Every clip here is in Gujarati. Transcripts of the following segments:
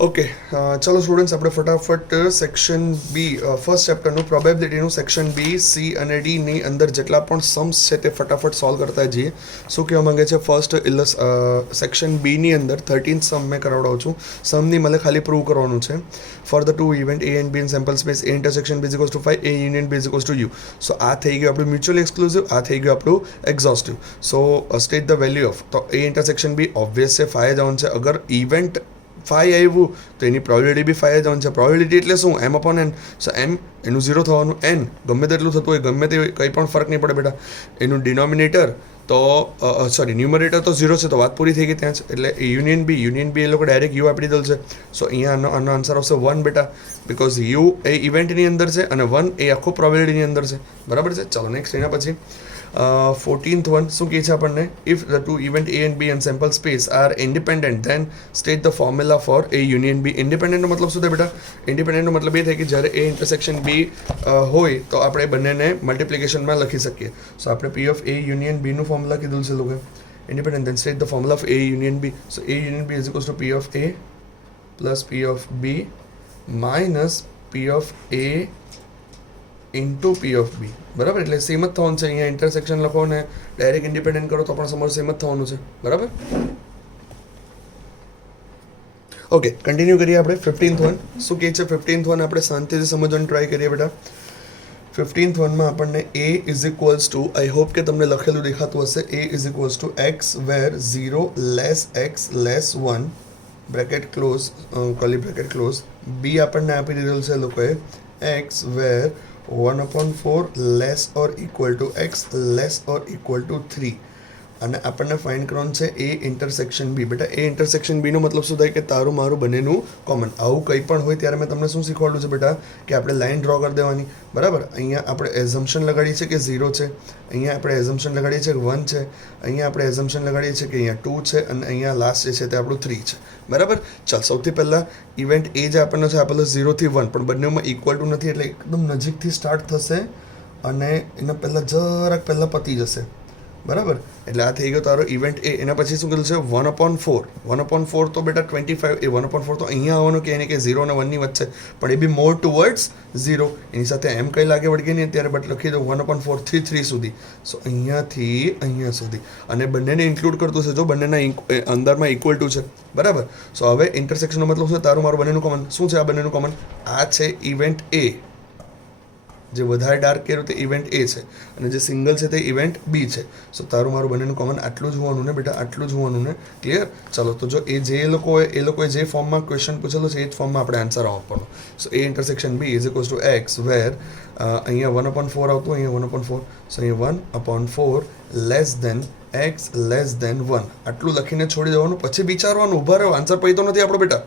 ઓકે, ચલો સ્ટુડન્ટ્સ આપણે ફટાફટ સેક્શન બી ફર્સ્ટ ચેપ્ટરનું પ્રોબેબિલિટીનું સેક્શન બી સી અને ડીની અંદર જેટલા પણ સમ્સ છે તે ફટાફટ સોલ્વ કરતા જઈએ. શું કહેવા માંગે છે ફર્સ્ટ સેક્શન બીની અંદર 13th સમ મેં કરાવડાવું છું. સમની મને ખાલી પ્રૂવ કરવાનું છે. For the two event A and B in sample space A intersection B is to 5 A union B is to U. So આ થઈ ગયું આપણું મ્યુચ્યુઅલી એક્સક્લુઝિવ, આ થઈ ગયું આપણું exhaustive. So state the value of, તો એ ઇન્ટરસેક્શન બી ઓબ્વિયસ છે 5 જવાનું છે. અગર ઇવેન્ટ 5 આવ્યું તો એની પ્રોબેબિલિટી બી 5 જવાનું છે. પ્રોબેબિલિટી એટલે શું? એમ અપોન એન. સો એમ એનું 0 થવાનું, એન ગમે તેટલું થતું હોય, ગમે તે કંઈ પણ ફરક નહીં પડે બેટા. એનું ડિનોમિનેટર તો સોરી ન્યુમરેટર તો 0 છે, તો વાત પૂરી થઈ ગઈ ત્યાં જ. એટલે યુનિયન બી એ લોકો ડાયરેક્ટ યુ આપી દીધેલ છે. સો અહીંયા આનો આન્સર આવશે 1 બેટા, બિકોઝ યુ એ ઇવેન્ટની અંદર છે અને 1 એ આખો પ્રોબેબિલિટીની અંદર છે. બરાબર છે. ચાલો નેક્સ્ટ એના પછી 14th વન શું કહે છે આપણને? If the two event A and B and sample space are independent then state the formula for A union B. ઇન્ડિપેન્ડન્ટનો મતલબ શું થાય બેટા? ઇન્ડિપેન્ડન્ટનો મતલબ એ થાય કે જ્યારે એ ઇન્ટરસેક્શન બી હોય તો આપણે બંનેને મલ્ટિપ્લિકેશનમાં લખી શકીએ. સો આપણે પી ઓફ એ યુનિયન બીનું ફોર્મ્યુલા કીધું છે લોકો. Independent then state the formula of A union B. So A union B is equals to P of A plus P of B minus P of A into P of B. બરાબર, એટલે સેમ જ થવાનું છે. અહીંયા ઇન્ટરસેક્શન લખો ને ડાયરેક્ટ ઇન્ડિપેન્ડન્ટ કરો તો પણ સમજ સેમ જ થવાનું છે. બરાબર. ઓકે, કન્ટિન્યુ કરીએ આપણે 15th વન. શું કહે છે 15th વન? આપણે શાંતિથી સમજવાની ટ્રાય કરીએ બેટા. 15th વનમાં આપણને A is equals to, I hope કે તમને લખેલું દેખાતું હશે, A is equals to X where 0 less X less 1 bracket close, curly bracket close. B આપણને આપી દીધેલું છે લોકોએ X where 1/4 less or equal to X less or equal to 3. અને આપણને ફાઇન્ડ કરવાનું છે એ ઇન્ટરસેક્શન બી. બેટા એ ઇન્ટરસેક્શન બીનો મતલબ શું થાય કે તારું મારું બંનેનું કોમન. આવું કંઈ પણ હોય ત્યારે મેં તમને શું શીખવાડ્યું છે બેટા કે આપણે લાઇન ડ્રો કરી દેવાની. બરાબર. અહીંયા આપણે એઝમ્પશન લગાડીએ છીએ કે 0 છે, અહીંયા આપણે એઝમ્પશન લગાડીએ છીએ કે 1 છે, અહીંયા આપણે એઝમ્પશન લગાડીએ છીએ કે અહીંયા 2 છે અને અહીંયા લાસ્ટ જે છે તે આપણું 3 છે. બરાબર. ચાલ, સૌથી પહેલાં ઇવેન્ટ એ જે આપણને છે આપેલો 0 થી 1, પણ બંનેમાં ઇક્વલ ટુ નથી એટલે એકદમ નજીકથી સ્ટાર્ટ થશે અને એના પહેલાં જરાક પહેલાં પતી જશે. બરાબર. એટલે આ થઈ ગયો તારો ઇવેન્ટ એ. એના પછી શું કીધું છે 1/4. 1/4 તો બેટા 25. એ 1/4 તો અહીંયા આવવાનું કે એને કે 0 અને 1ની વચ્ચે, પણ એ બી મોર ટુવર્ડ્સ 0. એની સાથે એમ કંઈ લાગે વળગે નહીં અત્યારે, બટ લખી દો 1/4 થી 3 સુધી. સો અહીંયાથી અહીંયા સુધી અને બંનેને ઇન્ક્લુડ કરતું છે જો બંનેના અંદરમાં ઇક્વલ ટુ છે. બરાબર. સો હવે ઇન્ટરસેક્શનનો મતલબ શું? તારું મારું બંનેનું કોમન. શું છે આ બંનેનું કોમન? આ છે ઇવેન્ટ એ. જે વધારે ડાર્ક કર્યું તે ઇવેન્ટ એ છે અને જે સિંગલ છે તે ઇવેન્ટ બી છે. સો તારું મારું બંનેનું કોમન આટલું જ હોવાનું ને બેટા, આટલું જ હોવાનું ને. ક્લિયર? ચાલો, તો જો એ જે લોકોએ જે ફોર્મમાં ક્વેશ્ચન પૂછેલો છે એ જ ફોર્મમાં આપણે આન્સર આપવાનો. So A intersection B is equals to X where અહીંયા 1/4 આવતું, અહીંયા 1/4. સો અહીંયા 1/4 less than X less than 1. આટલું લખીને છોડી દેવાનું. પછી વિચારવાનું, ઊભા રહો, આન્સર પછી તો નથી આપણો બેટા.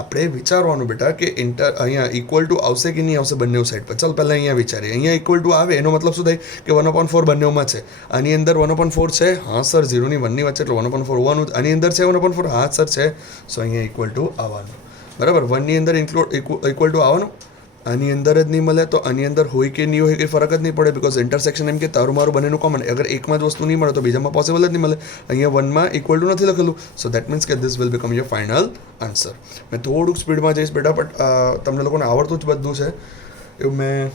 આપણે વિચારવાનું બેટા કે અહીંયા ઇક્વલ ટુ આવશે કે નહીં આવશે બંને સાઈડ પર. ચાલ પહેલાં અહીંયા વિચારીએ. અહીંયા ઇક્વલ ટુ આવે એનો મતલબ શું થાય કે 1/4 બંનેમાં છે. આની અંદર 1/4 છે, હા સર, 0 ની 1ની વચ્ચે એટલે 1/4 હોવાનું. આની અંદર છે 1/4, હા સર છે. સો અહીંયા ઇક્વલ ટુ આવવાનું. બરાબર. 1ની અંદર ઇક્વલ ટુ આવવાનું. આની અંદર જ નહીં મળે તો આની અંદર હોય કે નહીં હોય કંઈ ફરક જ નહીં પડે, બિકોઝ ઇન્ટરસેક્શન એમ કે તારું મારું બંનેનું કોમન. અગર એકમાં જ વસ્તુ નહીં મળે તો બીજામાં પોસિબલ જ નહીં મળે. અહીંયા 1માં ઇક્વલ ટુ નથી લખેલું. સો દેટ મીન્સ કે this will become your final answer. મેં થોડુંક સ્પીડમાં જઈશ બેટા, બટ તમને લોકોને આવડતું જ બધું છે એવું મેં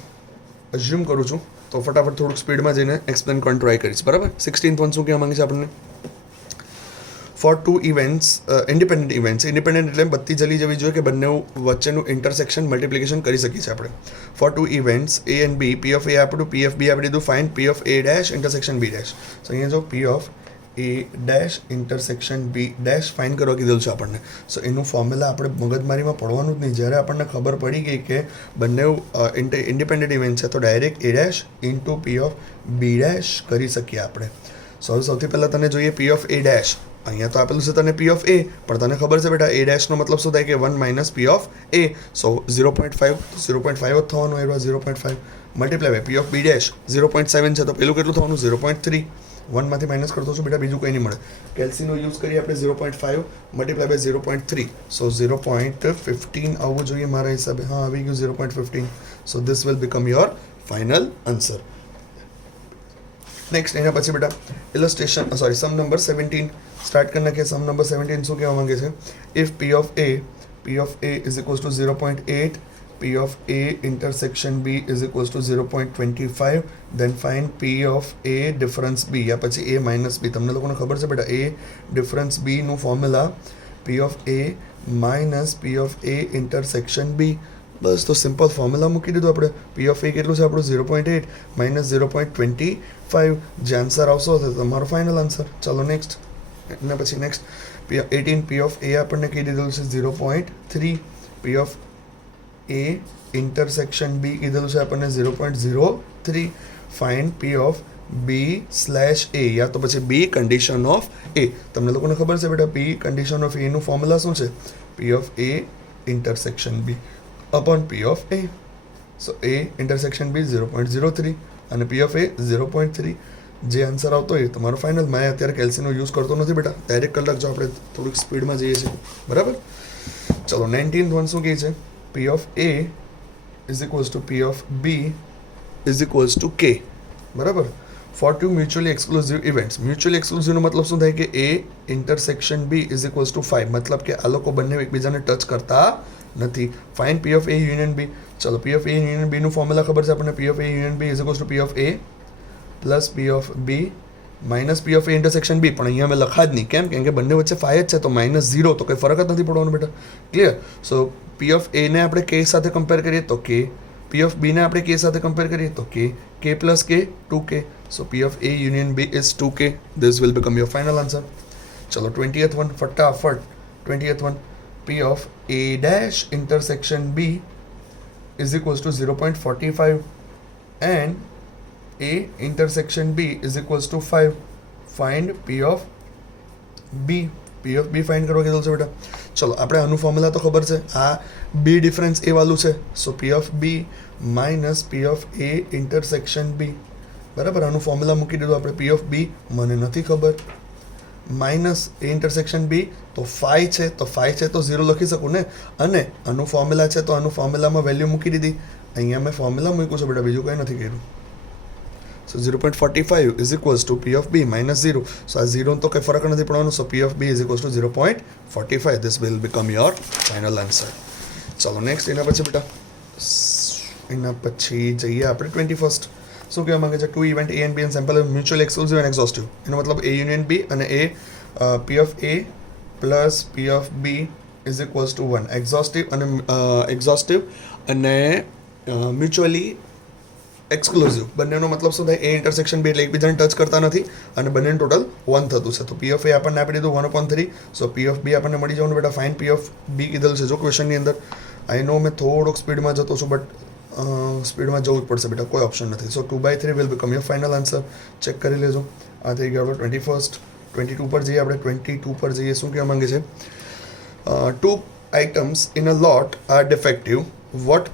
અઝ્યુમ કરું છું. તો ફટાફટ થોડુંક સ્પીડમાં જઈને એક્સપ્લેન કરવાનું ટ્રાય કરીશ. બરાબર. 16th વન શું કહેવા માંગે છે આપણને? For two events independent events. Independent એટલે બધી જલી જવી જોઈએ કે બંને વચ્ચેનું ઇન્ટરસેક્શન મલ્ટિપ્લિકેશન કરી શકીએ છીએ આપણે. For two events A and B, P of A આપણું, પી ઓફ બી આપી દીધું. Fine P of A dash intersection B dash. So અહીંયા જો P of A dash intersection B dash fine કરવા કીધેલું છે આપણને. સો એનું ફોર્મ્યુલા આપણે મગજમારીમાં પડવાનું જ નહીં. જ્યારે આપણને ખબર પડી ગઈ કે બંને ઇન્ડિપેન્ડન્ટ ઇવેન્ટ છે તો direct A dash into P of B dash કરી શકીએ આપણે. સો સૌથી પહેલાં તને જોઈએ પી ઓફ એ ડેશ. અહીંયા તો આપેલું છે તને પી ઓફ એ, પણ તને ખબર છે બેટા એ ડેશનો મતલબ શું થાય કે 1 માઇનસ પી ઓફ એ. સો 0.5 જ થવાનું. એવા 0.5 multiply by P of B dash 0.7 છે તો પેલું કેટલું થવાનું? 0.3. 1માંથી માઇનસ કરતો છું બેટા, બીજું કંઈ નહીં મળે. કેલ્સીનો યુઝ કરીએ આપણે 0.5 મલ્ટીપ્લાય બાય 0.3. સો 0.15 આવવું જોઈએ મારા હિસાબે. હા, આવી ગયું 0.15. સો this will become your final answer. Next એના પછી બેટા ઇલસ્ટ્રેશન સમ નંબર 17 સ્ટાર્ટ કરી નાખીએ. સમ નંબર 17 શું કહેવા માંગે છે? If P of A P of A is equals to 0.8, P of A intersection B is equals to 0.25, then find P of A difference B या પછી A minus B. તમને લોકોને ખબર છે બેટા A difference B નું formula P of A minus P of A intersection B. બસ તો સિમ્પલ ફોર્મ્યુલા મૂકી દીધું આપણે. P of A કેટલું છે આપણું 0.8 માઇનસ 0.25. જે આન્સર આવશો તો તમારો ફાઇનલ આન્સર. ચાલો નેક્સ્ટ. એના પછી નેક્સ્ટ 18 P of A આપણને કહી દીધેલું છે 0.3. P of A intersection B કીધેલું છે આપણને 0.03. Find P of B slash A યા તો પછી B કન્ડિશન ઓફ A. તમને લોકોને ખબર છે બેટા P કન્ડિશન ઓફ A નું ફોર્મ્યુલા શું છે? P of A intersection B upon P of A. So A intersection B 0.03 અને P of A 0.3. જે આન્સર આવતો હોય તમારો ફાઇનલ. મેં અત્યારે કેલ્સીનો યુઝ કરતો નથી બેટા, ડાયરેક્ટ કલાક જો આપણે થોડીક સ્પીડમાં જઈએ છીએ, બરાબર. ચલો 19th વન શું કહે છે? P of A is equals to P of B is equals to K, બરાબર. For two mutually exclusive events. Mutually એક્સક્લુઝિવનો મતલબ શું થાય કે A intersection B is equals to 5, મતલબ કે આ લોકો બંને એકબીજાને ટચ કરતા નથી. Find P of A union B. ચલો P of A union B નું ફોર્મ્યુલા ખબર છે આપણને. P of A union B is equals two P of A plus P of B minus P of A intersection B. પણ અહીંયા મેં લખા જ નહીં. કેમ? કે બંને વચ્ચે 5 જ છે તો -0, તો કંઈ ફરક જ નથી પડવાનો બેટા. Clear? So P of A ને આપણે K સાથે કમ્પેર કરીએ તો K, P of B ને આપણે K સાથે કમ્પેર કરીએ તો K, K plus K 2K. So P of A union B is 2K. This will become your final answer. ચલો 20th one ફટાફટ. 20th one P of A dash intersection B is equals to 0.45 and A intersection B is equals to 5. Find P of B. P of B find કરવા કીધું છે બેટા. ચલો આપણે આનું ફોર્મ્યુલા તો ખબર છે. આ B ડિફરન્સ A વાળું છે. સો P of B minus P of A intersection B, બરાબર. આનું ફોર્મ્યુલા મૂકી દીધું આપણે. P of B મને નથી ખબર, માઇનસ A intersection B તો 5 છે, તો 5 છે તો 0 લખી શકું ને. અને આનું ફોર્મ્યુલા છે તો આનું ફોર્મ્યુલામાં વેલ્યુ મૂકી દીધી. અહીંયા મેં ફોર્મ્યુલા મૂક્યું છે બેટા, બીજું કંઈ નથી કર્યું. So 0.45 is equals to P of B minus 0. So આ 0 તો કંઈ ફરક નથી પડવાનો. So P of B is equals to 0.45. This will become your final answer. ચલો નેક્સ્ટ. એના પછી બેટા એના પછી જઈએ આપણે 21st. શું કહેવા માંગે છે? Two event A and B and sample mutual exclusive and exhaustive. એનો મતલબ A યુનિયન B અને P of A plus P of B is equals to 1. Exhaustive અને મ્યુચ્યુઅલી એક્સક્લુઝિવ બંનેનો મતલબ શું થાય? A ઇન્ટરસેક્શન B એટલે એકબીજાને ટચ કરતા નથી અને બંનેનું ટોટલ 1 થતું છે. તો P of A આપણને આપી દીધું 1/3. સો P of B આપણને મળી જવાનું બેટા. ફાઇન P of B કીધેલું છે જો ક્વેશ્ચનની અંદર. આઈ નો મેં થોડોક સ્પીડમાં જતો છું, બટ સ્પીડમાં જવું જ પડશે બેટા, કોઈ ઓપ્શન નથી. સો 2/3 will become your final answer. Check કરી લેજો. આ થઈ ગયો આપણો 21st. 22 પર જઈએ આપણે. 22 પર જઈએ. શું કહેવા માંગે છે? 2 items in a lot are defective. What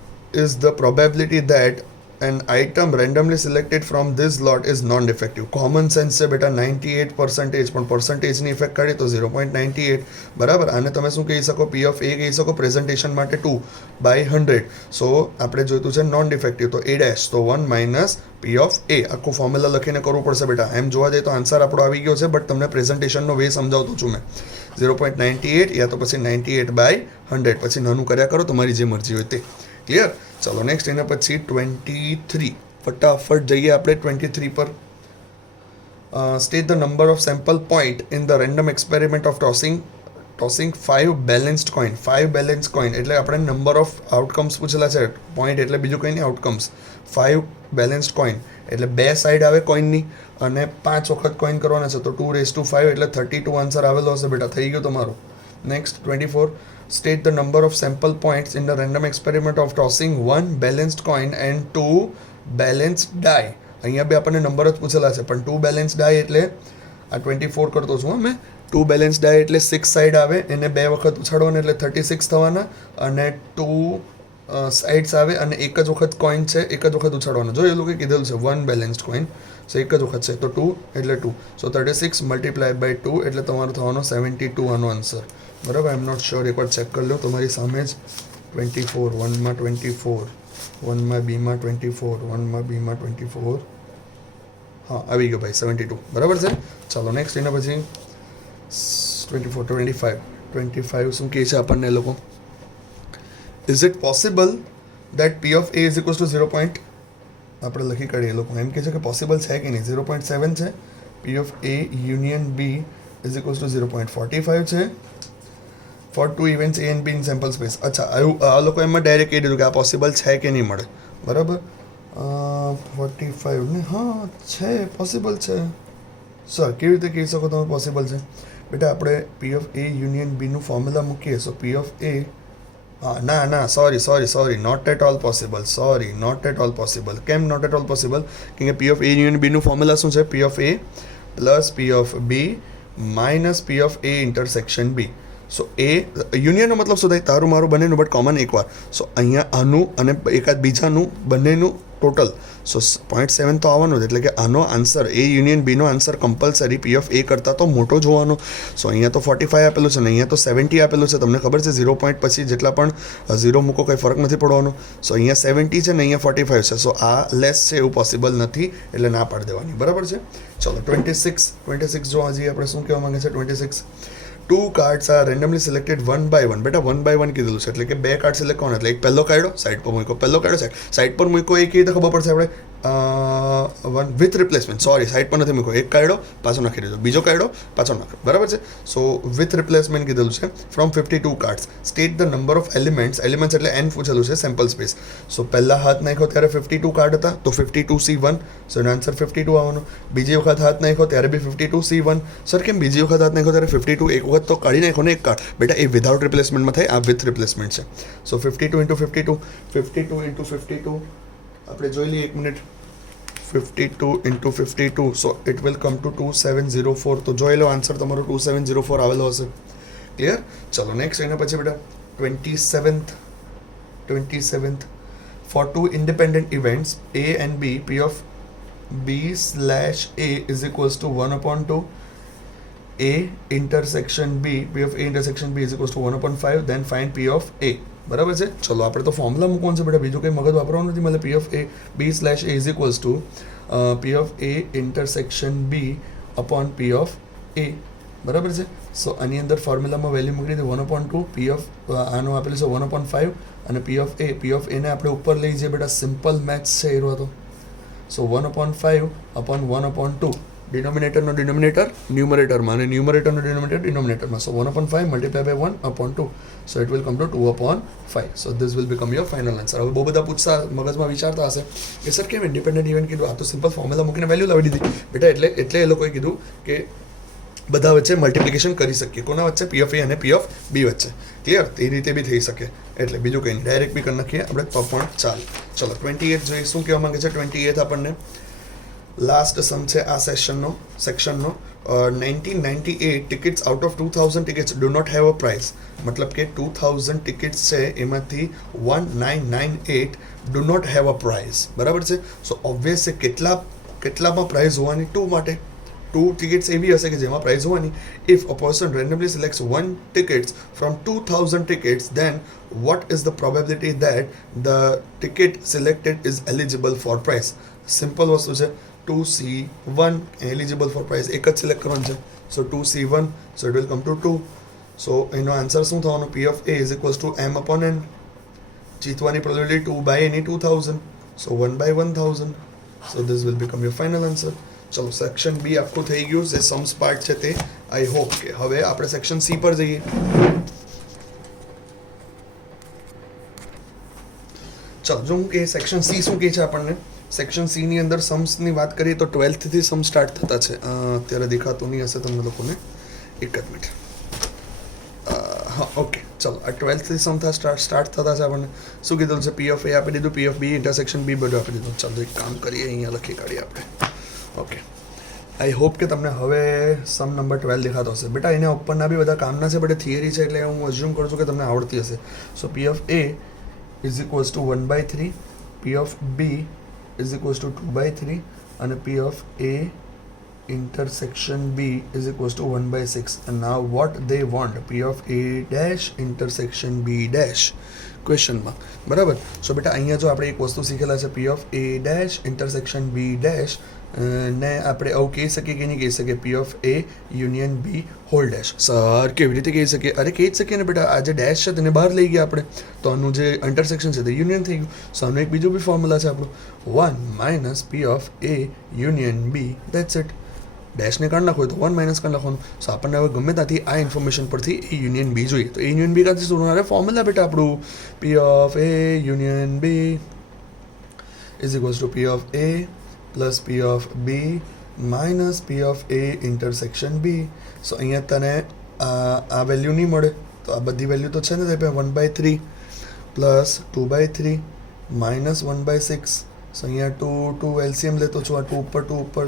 is the probability that an item randomly selected from this lot is non-defective? Common sense છે બેટા. 98%, પણ પર્સન્ટેજની ઇફેક્ટ કાઢી તો 0.98, બરાબર. આને તમે શું કહી શકો? P of A કહી શકો. પ્રેઝન્ટેશન માટે 2/100. સો આપણે જોઈતું છે નોન ડિફેક્ટિવ, તો A ડેશ, તો 1 માઇનસ P of A. આખું ફોર્મ્યુલા લખીને કરવું પડશે બેટા. એમ જોવા જઈએ તો આન્સર આપણો આવી ગયો છે, બટ તમને પ્રેઝન્ટેશનનો વે સમજાવતું છું મેં. 0.98 યા તો પછી 98/100. પછી નાનું કર્યા કરો, તમારી જે મરજી હોય તે. ક્લિયર? ચલો નેક્સ્ટ. એના પછી 23. ફટાફટ જઈએ આપણે 23 પર. State the number of sample point in the random experiment of tossing 5 balanced coin. 5 balance coin એટલે આપણે નંબર ઓફ આઉટકમ્સ પૂછેલા છે. પોઈન્ટ એટલે બીજું કંઈ નહીં, આઉટકમ્સ. 5 બેલેન્સ્ડ કોઈન એટલે 2 સાઈડ આવે કોઈનની અને 5 વખત કોઈન કરવાના છે. તો 2⁵5 એટલે 32 આન્સર આવેલો હશે બેટા. થઈ ગયું તમારું. Next 24. State the number of sample points in the random experiment of tossing 1 balanced coin and 2 balanced die. અહીંયા બી આપણને નંબર જ પૂછેલા છે, પણ 2 balanced die એટલે આ 24 કરતો છું મેં. 2 balanced die એટલે 6 સાઈડ આવે, એને 2 વખત ઉછાળવાના એટલે 36 થવાના, અને 2 સાઈડ્સ આવે અને એક જ વખત કોઈન છે, એક જ વખત ઉછાળવાનો. જો એ લોકો કીધેલું છે 1 balanced coin, સો એક જ વખત છે, તો 2 એટલે 2. સો 36 મલ્ટીપ્લાય બાય 2 એટલે તમારો થવાનો 72 આનો આન્સર. બરાબર. આઈ એમ નોટ શ્યોર, એકવાર ચેક કરી લો તમારી સામે જ. 24, 1માં 24, 1માં બીમાં 24, 1માં બીમાં 24. હા, આવી ગયો ભાઈ 72. બરાબર છે. ચાલો નેક્સ્ટ. એના પછી 24, 25 શું કહે છે આપણને એ લોકો? Is it possible that P of A is equals two 0. આપણે લખી કાઢીએ. એ લોકો એમ કહે છે કે પોસિબલ છે કે નહીં. 0.7 છે. P of A union B is equals to 0.45 છે for two events A and B in sample space. અચ્છા, આ લોકો એમાં ડાયરેક્ટ કહી દીધું કે આ પોસિબલ છે કે નહીં મળે. બરાબર. 45 ને હા છે, પોસિબલ છે. સર કેવી રીતે કહી શકો તમે પોસિબલ છે? બેટા આપણે પી ઓફ એ યુનિયન બીનું ફોર્મ્યુલા મૂકીએ. સો પી ઓફ એ ના sorry not at all possible. Not at all possible. કેમ નોટ એટ ઓલ પોસિબલ? કેમ કે પી ઓફ એ યુનિયન બીનું ફોર્મ્યુલા શું છે? P of A plus P of B minus P of A intersection B. So A યુનિયનનો મતલબ શું થાય? તારું મારું બંનેનું બટ કોમન એકવાર. સો અહીંયા આનું અને એકાદ બીજાનું બંનેનું ટોટલ. સો 0.7 તો આવવાનું જ. એટલે કે આનો આન્સર એ યુનિયન બીનો answer compulsory P of A કરતાં તો મોટો જોવાનો. સો અહીંયા તો 45 આપેલું છે ને અહીંયા તો 70 આપેલું છે. તમને ખબર છે 0 પોઈન્ટ પછી જેટલા પણ 0 મૂકો કંઈ ફરક નથી પડવાનો. સો અહીંયા 70 છે ને અહીંયા 45 છે. સો આ લેસ છે એવું પોસિબલ નથી, એટલે ના પાડી દેવાની. બરાબર છે. ચલો 26 જો હજી આપણે શું કહેવા માંગે છે? 26 2 cards are randomly selected 1 by 1. બેટા 1 by 1 કીધેલું છે એટલે કે 2 કાર્ડ સિલેક્ટ કરવાના. એટલે એક પહેલો કાઢ્યો, સાઈડ પર મૂકો, પહેલો કાઢ્યો, સાઈડ પર મૂકો. એ કેવી રીતે ખબર પડશે આપણે? 1 વિથ રિપ્લેસમેન્ટ. સોરી, સાઈડ પર નથી મૂકો. એક કાઢ્યો, પાછો નાખી દીધો. બીજો કાઢ્યો, પાછો નાખ્યો. બરાબર છે. સો વિથ રિપ્લેસમેન્ટ કીધેલું છે. From 52 cards state the number of elements એટલે n પૂછેલું છે સેમ્પલ સ્પેસ. સો પહેલા હાથ નાખ્યો ત્યારે 52 કાર્ડ હતા, તો 52C1. સો એનો આન્સર 52 આવવાનો. બીજી વખત હાથ નાખ્યો ત્યારે બી 52C1. સર કેમ બીજી વખત હાથ નાખ્યો ત્યારે 52? એક વખત તો કાઢી નાખો ને એક કાર્ડ. બેટા એ વિધાઉટ રિપ્લેસમેન્ટમાં થાય, આ વિથ રિપ્લેસમેન્ટ છે. સો 52 × 52 52 આપણે જોઈ લઈએ. 1 minute. 52 × 52 so it will come to 2704. તો જોઈ લો આન્સર તમારો 2704 આવેલો હશે. ક્લિયર? ચલો નેક્સ્ટ. એના પછી બેટા 27th for 2 independent events A and B, P of B/A is equals to 1/2 A intersection B, P of A intersection B is equals to 1/5. then find P of A. બરાબર છે. ચલો આપણે તો ફોર્મ્યુલા મૂકવાનું છે બેટા, બીજું કંઈ મગજ વાપરવાનું નથી. મતલબ P of A B/A is equals to P of A intersection B upon P of A. બરાબર છે. સો આની અંદર ફોર્મ્યુલામાં વેલ્યુ મૂકી દીધી 1/2. P of આનું આપેલું છે 1/5 અને P of A ને આપણે ઉપર લઈ જઈએ બેટા. સિમ્પલ મેથ્સ છે એ તો. સો 1/5 upon 1/2. ડિનોમિનેટરનો ડિનોમિનેટર ન્યુમરેટરમાં અને ન્યુમરેટરનો ડિનોમિનેટર ડિનોમિનેટરમાં. So 1/5 multiply by 1/2. So it will come to 2/5. So this will become your final answer. હવે બહુ બધા પૂછતા મગજમાં વિચારતા હશે કે સર કેમ ઇન્ડિપેન્ડન્ટ ઇવેન્ટ કીધું? આ તો સિમ્પલ ફોર્મ્યુલા મૂકીને વેલ્યુ લાવી દીધી બેટા. એટલે એ લોકોએ કીધું કે બધા વચ્ચે મલ્ટિપ્લિકેશન કરી શકીએ. કોના વચ્ચે? P of A અને P of B વચ્ચે. ક્લિયર? તે રીતે બી થઈ શકે. એટલે બીજું કંઈ નહીં, ડાયરેક્ટ બી કરી નાખીએ આપણે તો પણ ચાલે. ચલો 28 જોઈએ શું કહેવા માંગે છે. 28 આપણને લાસ્ટ સમ છે આ સેક્શનનો. 1998 tickets out of 2000 tickets do not have a prize. મતલબ કે 2000 ટિકિટ્સ છે એમાંથી 1998 do not have a prize. બરાબર છે. સો ઓબ્વિયસ છે કેટલામાં પ્રાઇઝ હોવાની? 2 માટે. 2 ટિકિટ્સ એવી હશે કે જેમાં પ્રાઇઝ હોવાની. If a person randomly selects 1 tickets from 2000 tickets, then what is the probability that the ticket selected is eligible for prize? Simple વસ્તુ છે. 2C1 eligible for prize એક જ સિલેક્ટ કરવાનું છે. So 2C1 so it will come to 2. So એનો આન્સર શું થવાનો? P of A is equals to m/n. જીતવાની probability 2 by any 2000. So 1 by 1000. So this will become your final answer. ચલો સેક્શન બી આખું થઈ ગયું. જે सम्स પાર્ટ છે તે આઈ હોપ કે હવે આપણે સેક્શન સી પર જઈએ. ચલો જો હું કે સેક્શન સી શું કહે છે આપણને. સેક્શન સીની અંદર सम्सની વાત કરીએ તો 12th થી સમ સ્ટાર્ટ થતા છે. અત્યારે દેખાતું નહીં હશે તમને લોકોને. એક જ મિનિટ. હા ઓકે ચલો આ 12th થી સમ સ્ટાર્ટ થતા છે આપણને. શું કીધું છે? P of A આપી દીધું, P of B intersection B બધું આપી દીધું. ચાલો એક કામ કરીએ, અહીંયા લખી કાઢીએ આપણે. ઓકે આઈ હોપ કે તમને હવે સમ નંબર 12 દેખાતો હશે બેટા. એના ઉપરના બી બધા કામના છે, બટ થિયરી છે એટલે હું અઝ્યુમ કરું છું કે તમને આવડતી હશે. સો P of A is equals two 1/3, P of B is equals two 2/3 અને P of A intersection B is equals to 1/6. and now what they want? P of A dash intersection B dash question mark. બરાબર. સો બેટા અહીંયા જો આપણે એક વસ્તુ શીખેલા છે P of A dash intersection B dash ને આપણે આવું કહી શકીએ કે નહીં કહી શકીએ P of A union B whole dash. Sir કેવી રીતે કહી શકીએ? અરે કહી જ શકીએ ને બેટા, આ જે ડેશ છે તેને બહાર લઈ ગયા આપણે, તો આનું જે ઇન્ટરસેક્શન છે તે યુનિયન થઈ ગયું. સો આનું એક બીજું બી ફોર્મ્યુલા છે આપણું, 1 minus P of A union B, that's it. ડેશને કાઢ નાખો તો 1 માઇનસ કાઢ નાખવાનું. સો આપણને હવે ગમે ત્યાંથી આ ઇન્ફોર્મેશન પરથી એ યુનિયન બી જોઈએ, તો એ યુનિયન બી ક્યાંથી શોધવાનું? અરે ફોર્મ્યુલા બેટા આપણું, P of A union B is equals to P of A plus P of B minus P of A intersection B. So અહીંયા તને આ વેલ્યુ નહીં મળે, તો આ બધી વેલ્યુ તો છે ને તે 1/3 પ્લસ 2/3 માઇનસ 1/6. સો અહીંયા 2 એલસીએમ લેતો છું, આ 2 ઉપર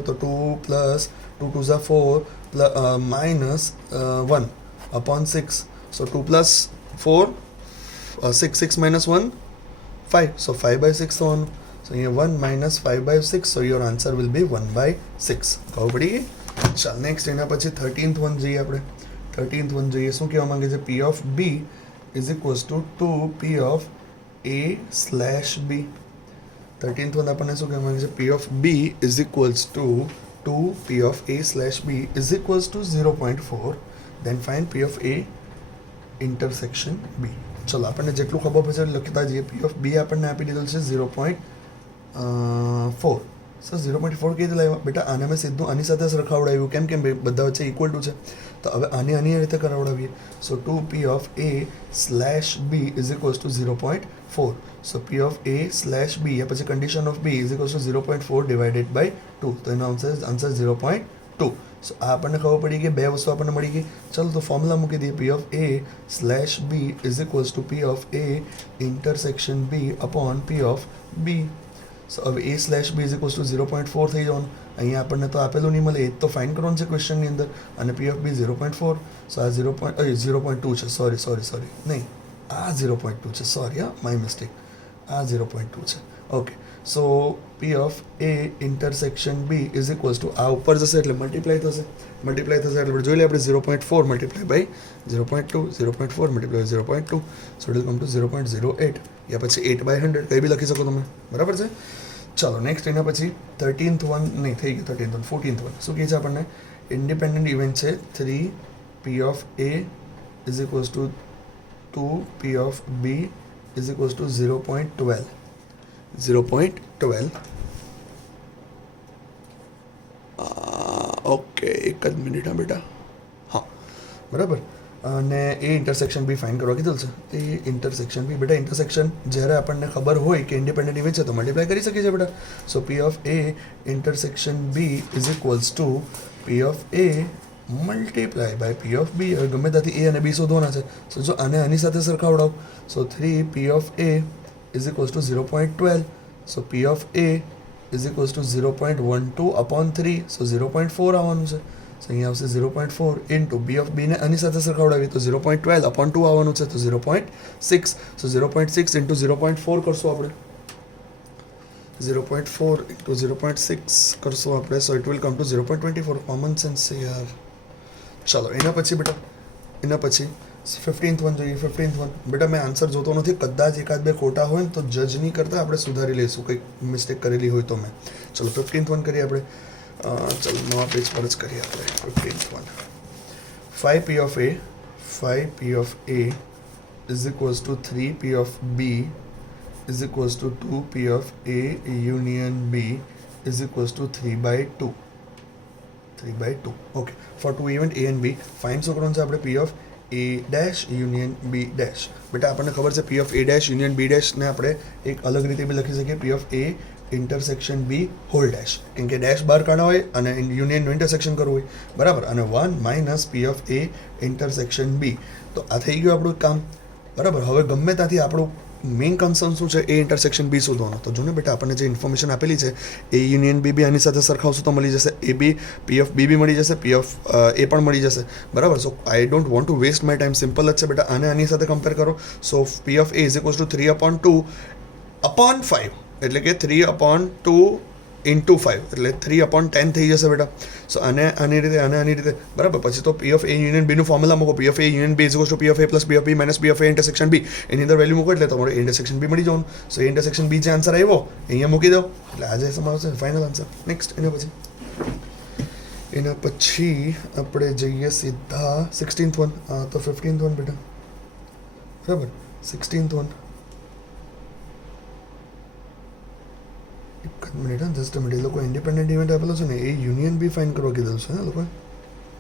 તો 2 પ્લસ 2 2 ઝા 4 માઇનસ 1 અપોન 6. સો 2 પ્લસ 4 6 માઇનસ 1 5. સો 5/6 થવાનું. So here 1 minus 5/6, so your answer will be 1/6. ખબર પડી ગઈ? ચાલ નેક્સ્ટ એના પછી 13th વન જોઈએ આપણે. 13th વન જોઈએ, શું કહેવા માંગે છે? P of B is equals to 2 P of A slash B. 13th one આપણને શું કહેવા માંગે છે? P of B is equals to 2 P of A slash B is equals to 0.4. Then find P of A intersection B. ચલો આપણને જેટલું ખબર પડશે લખતા જઈએ. પી ઓફ બી આપણને આપી દીધેલું છે 0.4. સર 0.4 કેવી રીતે લાવ્યા? બેટા આને મેં સીધું આની સાથે સરખાવડાવ્યું. કેમ કેમ બધા વચ્ચે ઇક્વલ ટુ છે, તો હવે આની રીતે કરાવડાવીએ. So 2 P of A slash B is equals to 0.4. So P of A slash B યા પછી condition of B is equals to 0.4 divided by 2, તો એનો આન્સર 0.2. સો આ આપણને ખબર પડી કે બે વસ્તુ આપણને મળી ગઈ. ચલો તો ફોર્મ્યુલા મૂકી દઈએ. P of A slash B is equals to P of A intersection B upon P of B. So હવે A slash B is equals to 0.4 થઈ જવાનું. અહીંયા આપણને તો આપેલું નહીં મળે, એ તો ફાઇન કરવાનું છે ક્વેશ્ચનની અંદર. અને પી ઓફ બી 0.4. સો આ 0.2 છે. સોરી નહીં, આ 0.2 છે. સોરી, હા, માય મિસ્ટેક. આ 0.2 છે. Okay, so P of A intersection B is equals to આ ઉપર જશે એટલે મલ્ટીપ્લાય થશે એટલે જોઈ લઈએ આપણે 0.4 multiply by 0.2, 0.4 multiply 0.2, so it will come to 0.08 યા પછી 8/100 કંઈ બી લખી શકો તમે, બરાબર છે. ચાલો નેક્સ્ટ એના પછી 13th વન નહીં થઈ ગયું, 13th વન 14th વન શું કહે છે આપણને? ઇન્ડિપેન્ડન્ટ ઇવેન્ટ છે 3 P of A is equals to 2 P of B is equals to 0.12. Okay, એક જ મિનિટ. હા બેટા, હા બરાબર. અને એ ઇન્ટરસેક્શન બી ફાઇન કરવા કીધું છે. એ ઇન્ટરસેક્શન બી બેટા, ઇન્ટરસેક્શન જ્યારે આપણને ખબર હોય કે ઇન્ડિપેન્ડન્ટ ઇવેન્ટ છે તો મલ્ટીપ્લાય કરી શકીએ છીએ બેટા. So P of A intersection B is equals to P of A multiply by P of B. હવે ગમે ત્યાંથી એ અને બી શોધવાના છે. સો જો આને આની સાથે સરખાવડાવ, સો 3 P of A is equals to 0.12. So P of A is equals to 0.12 upon 3. So 0.4 આવવાનું છે. So અહીંયા આવશે 0.4 into B of B ને આની સાથે સરખાવડાવીએ તો 0.12 upon 2 આવવાનું છે, તો 0.6. So 0.6 into 0.4 કરશું આપણે. 0.4 into 0.6 કરશું આપણે. So it will come to 0.24. Common sense છે યાર. ચાલો એના પછી બેટા, એના પછી 15th વન જોઈએ. 15th વન બેટા મેં આન્સર જોતો નથી, કદાચ એકાદ બે ખોટા હોય ને તો જજ નહીં કરતા, આપણે સુધારી લઈશું કંઈક મિસ્ટેક કરેલી હોય તો મેં. ચલો 15th વન કરીએ આપણે. ચલો નવા પેજ પર જ કરીએ આપણે 15th one. 5 P of A is equals to 3 P of B is equals to 2 P of A union B is equals to 3/2. Okay, for two event A and B fine શું કરવાનું છે આપણે? P of A dash union B dash. બેટા આપણને ખબર છે P of A dash union B ડેશને આપણે એક અલગ રીતે બી લખી શકીએ, P of A intersection B whole dash, કેમ કે ડેશ બહાર કાઢવા હોય અને યુનિયનનું ઇન્ટરસેક્શન કરવું હોય, બરાબર. અને 1 minus P of A intersection B. તો આ થઈ ગયું આપણું કામ, બરાબર. હવે ગમે ત્યાંથી આપણું મેઇન કન્સર્ન શું છે? એ ઇન્ટરસેક્શન બી શોધવાનો. તો જો ને બેટા આપણને જે ઇન્ફોર્મેશન આપેલી છે એ યુનિયન બી બી આની સાથે સરખાવશું તો મળી જશે. એ બી પી ઓફ બી બી મળી જશે, પી ઓફ એ પણ મળી જશે, બરાબર. So I don't want to waste my time. Simple જ છે બેટા, આને આની સાથે કમ્પેર કરો. So P of A is equals to 3/2 upon 5, એટલે કે 3/2 into 5 એટલે 3/10 થઈ જશે બેટા. સો આની રીતે બરાબર. પછી તો પી ઓફ એ યુનિયન બીનું ફોર્મ્યુલા મૂકો. P of A union B is equals to P of A plus P of B minus P of A intersection B. એની અંદર વેલ્યુ મૂકો એટલે તમારે ઇન્ટરસેક્શન બી મળી જવાનું. સો એ ઇન્ટરસેક્શન બી જે આન્સર આવ્યો અહીંયા મૂકી દો એટલે આજે તમારો છે ફાઇનલ આન્સર. નેક્સ્ટ એના પછી એના પછી આપણે જઈએ સીધા 16th વન. તો 15th વન બેટા, બરાબર. 16th વન, એક જ મિનિટ, જસ્ટ મિનિટ. એ લોકો ઇન્ડિપેન્ડન્ટ ઇવેન્ટ આપેલો છે ને, એ યુનિયન બી ફાઇન કરવા કીધેલું છે ને લોકોએ.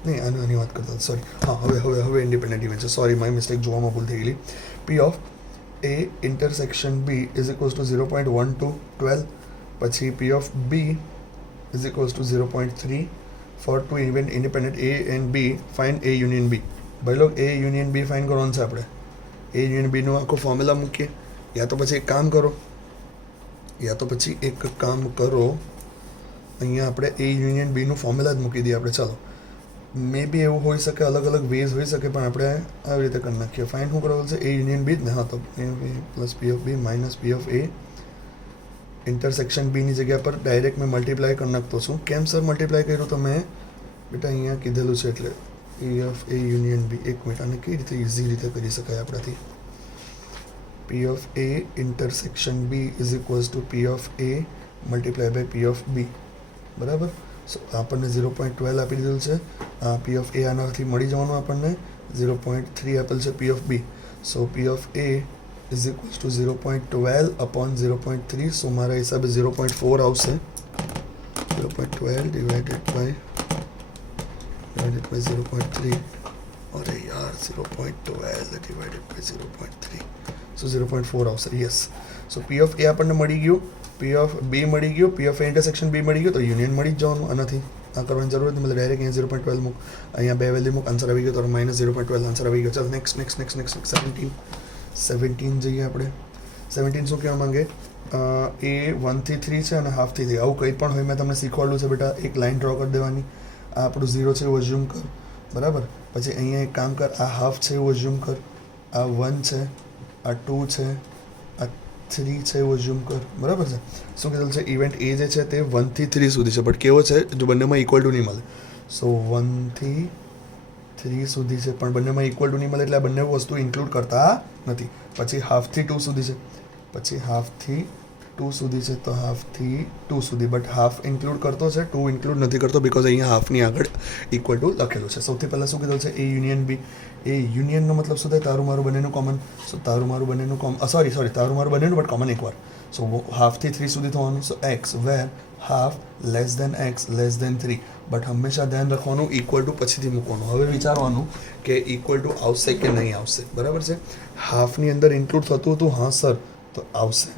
નહીં, આની વાત કરતા, સોરી. હા, હવે ઇન્ડિપેન્ડન્ટ ઇવેન્ટ છે. સોરી, માય મિસ્ટેક, જોવામાં ભૂલ થઈ ગયેલી. P of A intersection B is equals to 0.12 પછી P of B is equals to 0.3 for two event independent A and B, fine A union B. ભાઈ લોક, એ યુનિયન બી ફાઇન કરવાનું છે આપણે. એ યુનિયન બીનો આખો ફોર્મ્યુલા મૂકીએ, યા તો પછી એક કામ કરો, અહીંયા આપણે એ યુનિયન બીનું ફોર્મ્યુલા જ મૂકી દઈએ આપણે. ચાલો, મે બી એવું હોઈ શકે, અલગ અલગ વેઝ હોઈ શકે, પણ આપણે આવી રીતે કરી નાખીએ. ફાઇન શું કરવાનું છે? એ યુનિયન બી જ ને. હા, તો plus P of B minus P of A intersection બીની જગ્યા પર ડાયરેક્ટ મેં મલ્ટીપ્લાય કરી નાખતો છું. કેમ સર મલ્ટીપ્લાય કર્યું? તો મેં બેટા અહીંયા કીધેલું છે એટલે એ ઓફ એ યુનિયન બી. એક મિનિટ, આને કઈ રીતે ઇઝી રીતે કરી શકાય આપણાથી? P of A intersection B is equals to P of A multiply by P of B, બરાબર. સો આપણને 0.12 આપી દીધેલું છે. પી ઓફ એ આનાથી મળી જવાનું આપણને 0.3 આપેલ છે P of B. So P of A is equals to 0.12 upon 0.3. So મારા હિસાબે 0.4 આવશે. 0.12 ડિવાઇડેડ બાય 0.3. અરે યાર, 0.12 ડિવાઇડેડ બાય 0.3. સો 0.4 આવશે. યસ. સો પી ઓફ એ આપણને મળી ગયું, પી ઓફ બી મળી ગયું, પી ઓફ એ ઇન્ટરસેક્શન બી મળી ગયું, તો યુનિયન મળી જ જવાનું. આનાથી આ કરવાની જરૂર નથી, મતલબ ડાયરેક્ટ અહીંયા 0.12 મૂક, અહીંયા બે વેલ્યુ મૂક, આન્સર આવી ગયો. તો માઇનસ 0.12 આન્સર આવી ગયો. ચાલો નેક્સ્ટ 17 જઈએ આપણે. 17 શું કહેવા માંગે? એ 1 થી 3 છે અને હાફ થી 3. આવું કંઈ પણ હોય, મેં તમને શીખવાડ્યું છે બેટા. એક લાઇન ડ્રો કરી દેવાની. આ આપણું 0 છે એવું અઝ્યુમ કર, બરાબર. પછી અહીંયા એક કામ કર, આ હાફ છે એવું અઝ્યુમ કર, આ 1 છે, આ 2 છે, આ 3 છે એવું અઝ્યુમ કર, બરાબર છે. શું કીધું છે? ઇવેન્ટ એ જે છે તે 1 થી 3 સુધી છે, બટ કેવો છે? જો બંનેમાં ઇક્વલ ટુ નહીં મળે. સો 1 થી 3 સુધી છે, પણ બંનેમાં ઇક્વલ ટુ નહીં મળે એટલે આ બંને વસ્તુ ઇન્ક્લુડ કરતા નથી. પછી હાફથી 2 સુધી છે, પછી હાફથી 2 સુધી છે, તો હાફથી 2 સુધી, બટ હાફ ઇન્ક્લુડ કરતો છે, 2 ઇન્ક્લુડ નથી કરતો, બિકોઝ અહીંયા હાફની આગળ ઇક્વલ ટુ લખેલું છે. સૌથી પહેલાં શું કીધું છે? એ યુનિયન બી. એ યુનિયનનો મતલબ શું થાય? તારું મારું બંનેનું કોમન. સો તારું મારું બંનેનું સોરી તારું મારું બંનેનું બટ કોમન એકવાર. સો હાફથી 3 સુધી થવાનું. So X where half less than X less than 3, but હંમેશા ધ્યાન રાખવાનું ઇક્વલ ટુ પછીથી મૂકવાનું. હવે વિચારવાનું કે ઇક્વલ ટુ આવશે કે નહીં આવશે, બરાબર છે. હાફની અંદર ઇન્ક્લુડ થતું હતું, હા સર, તો આવશે.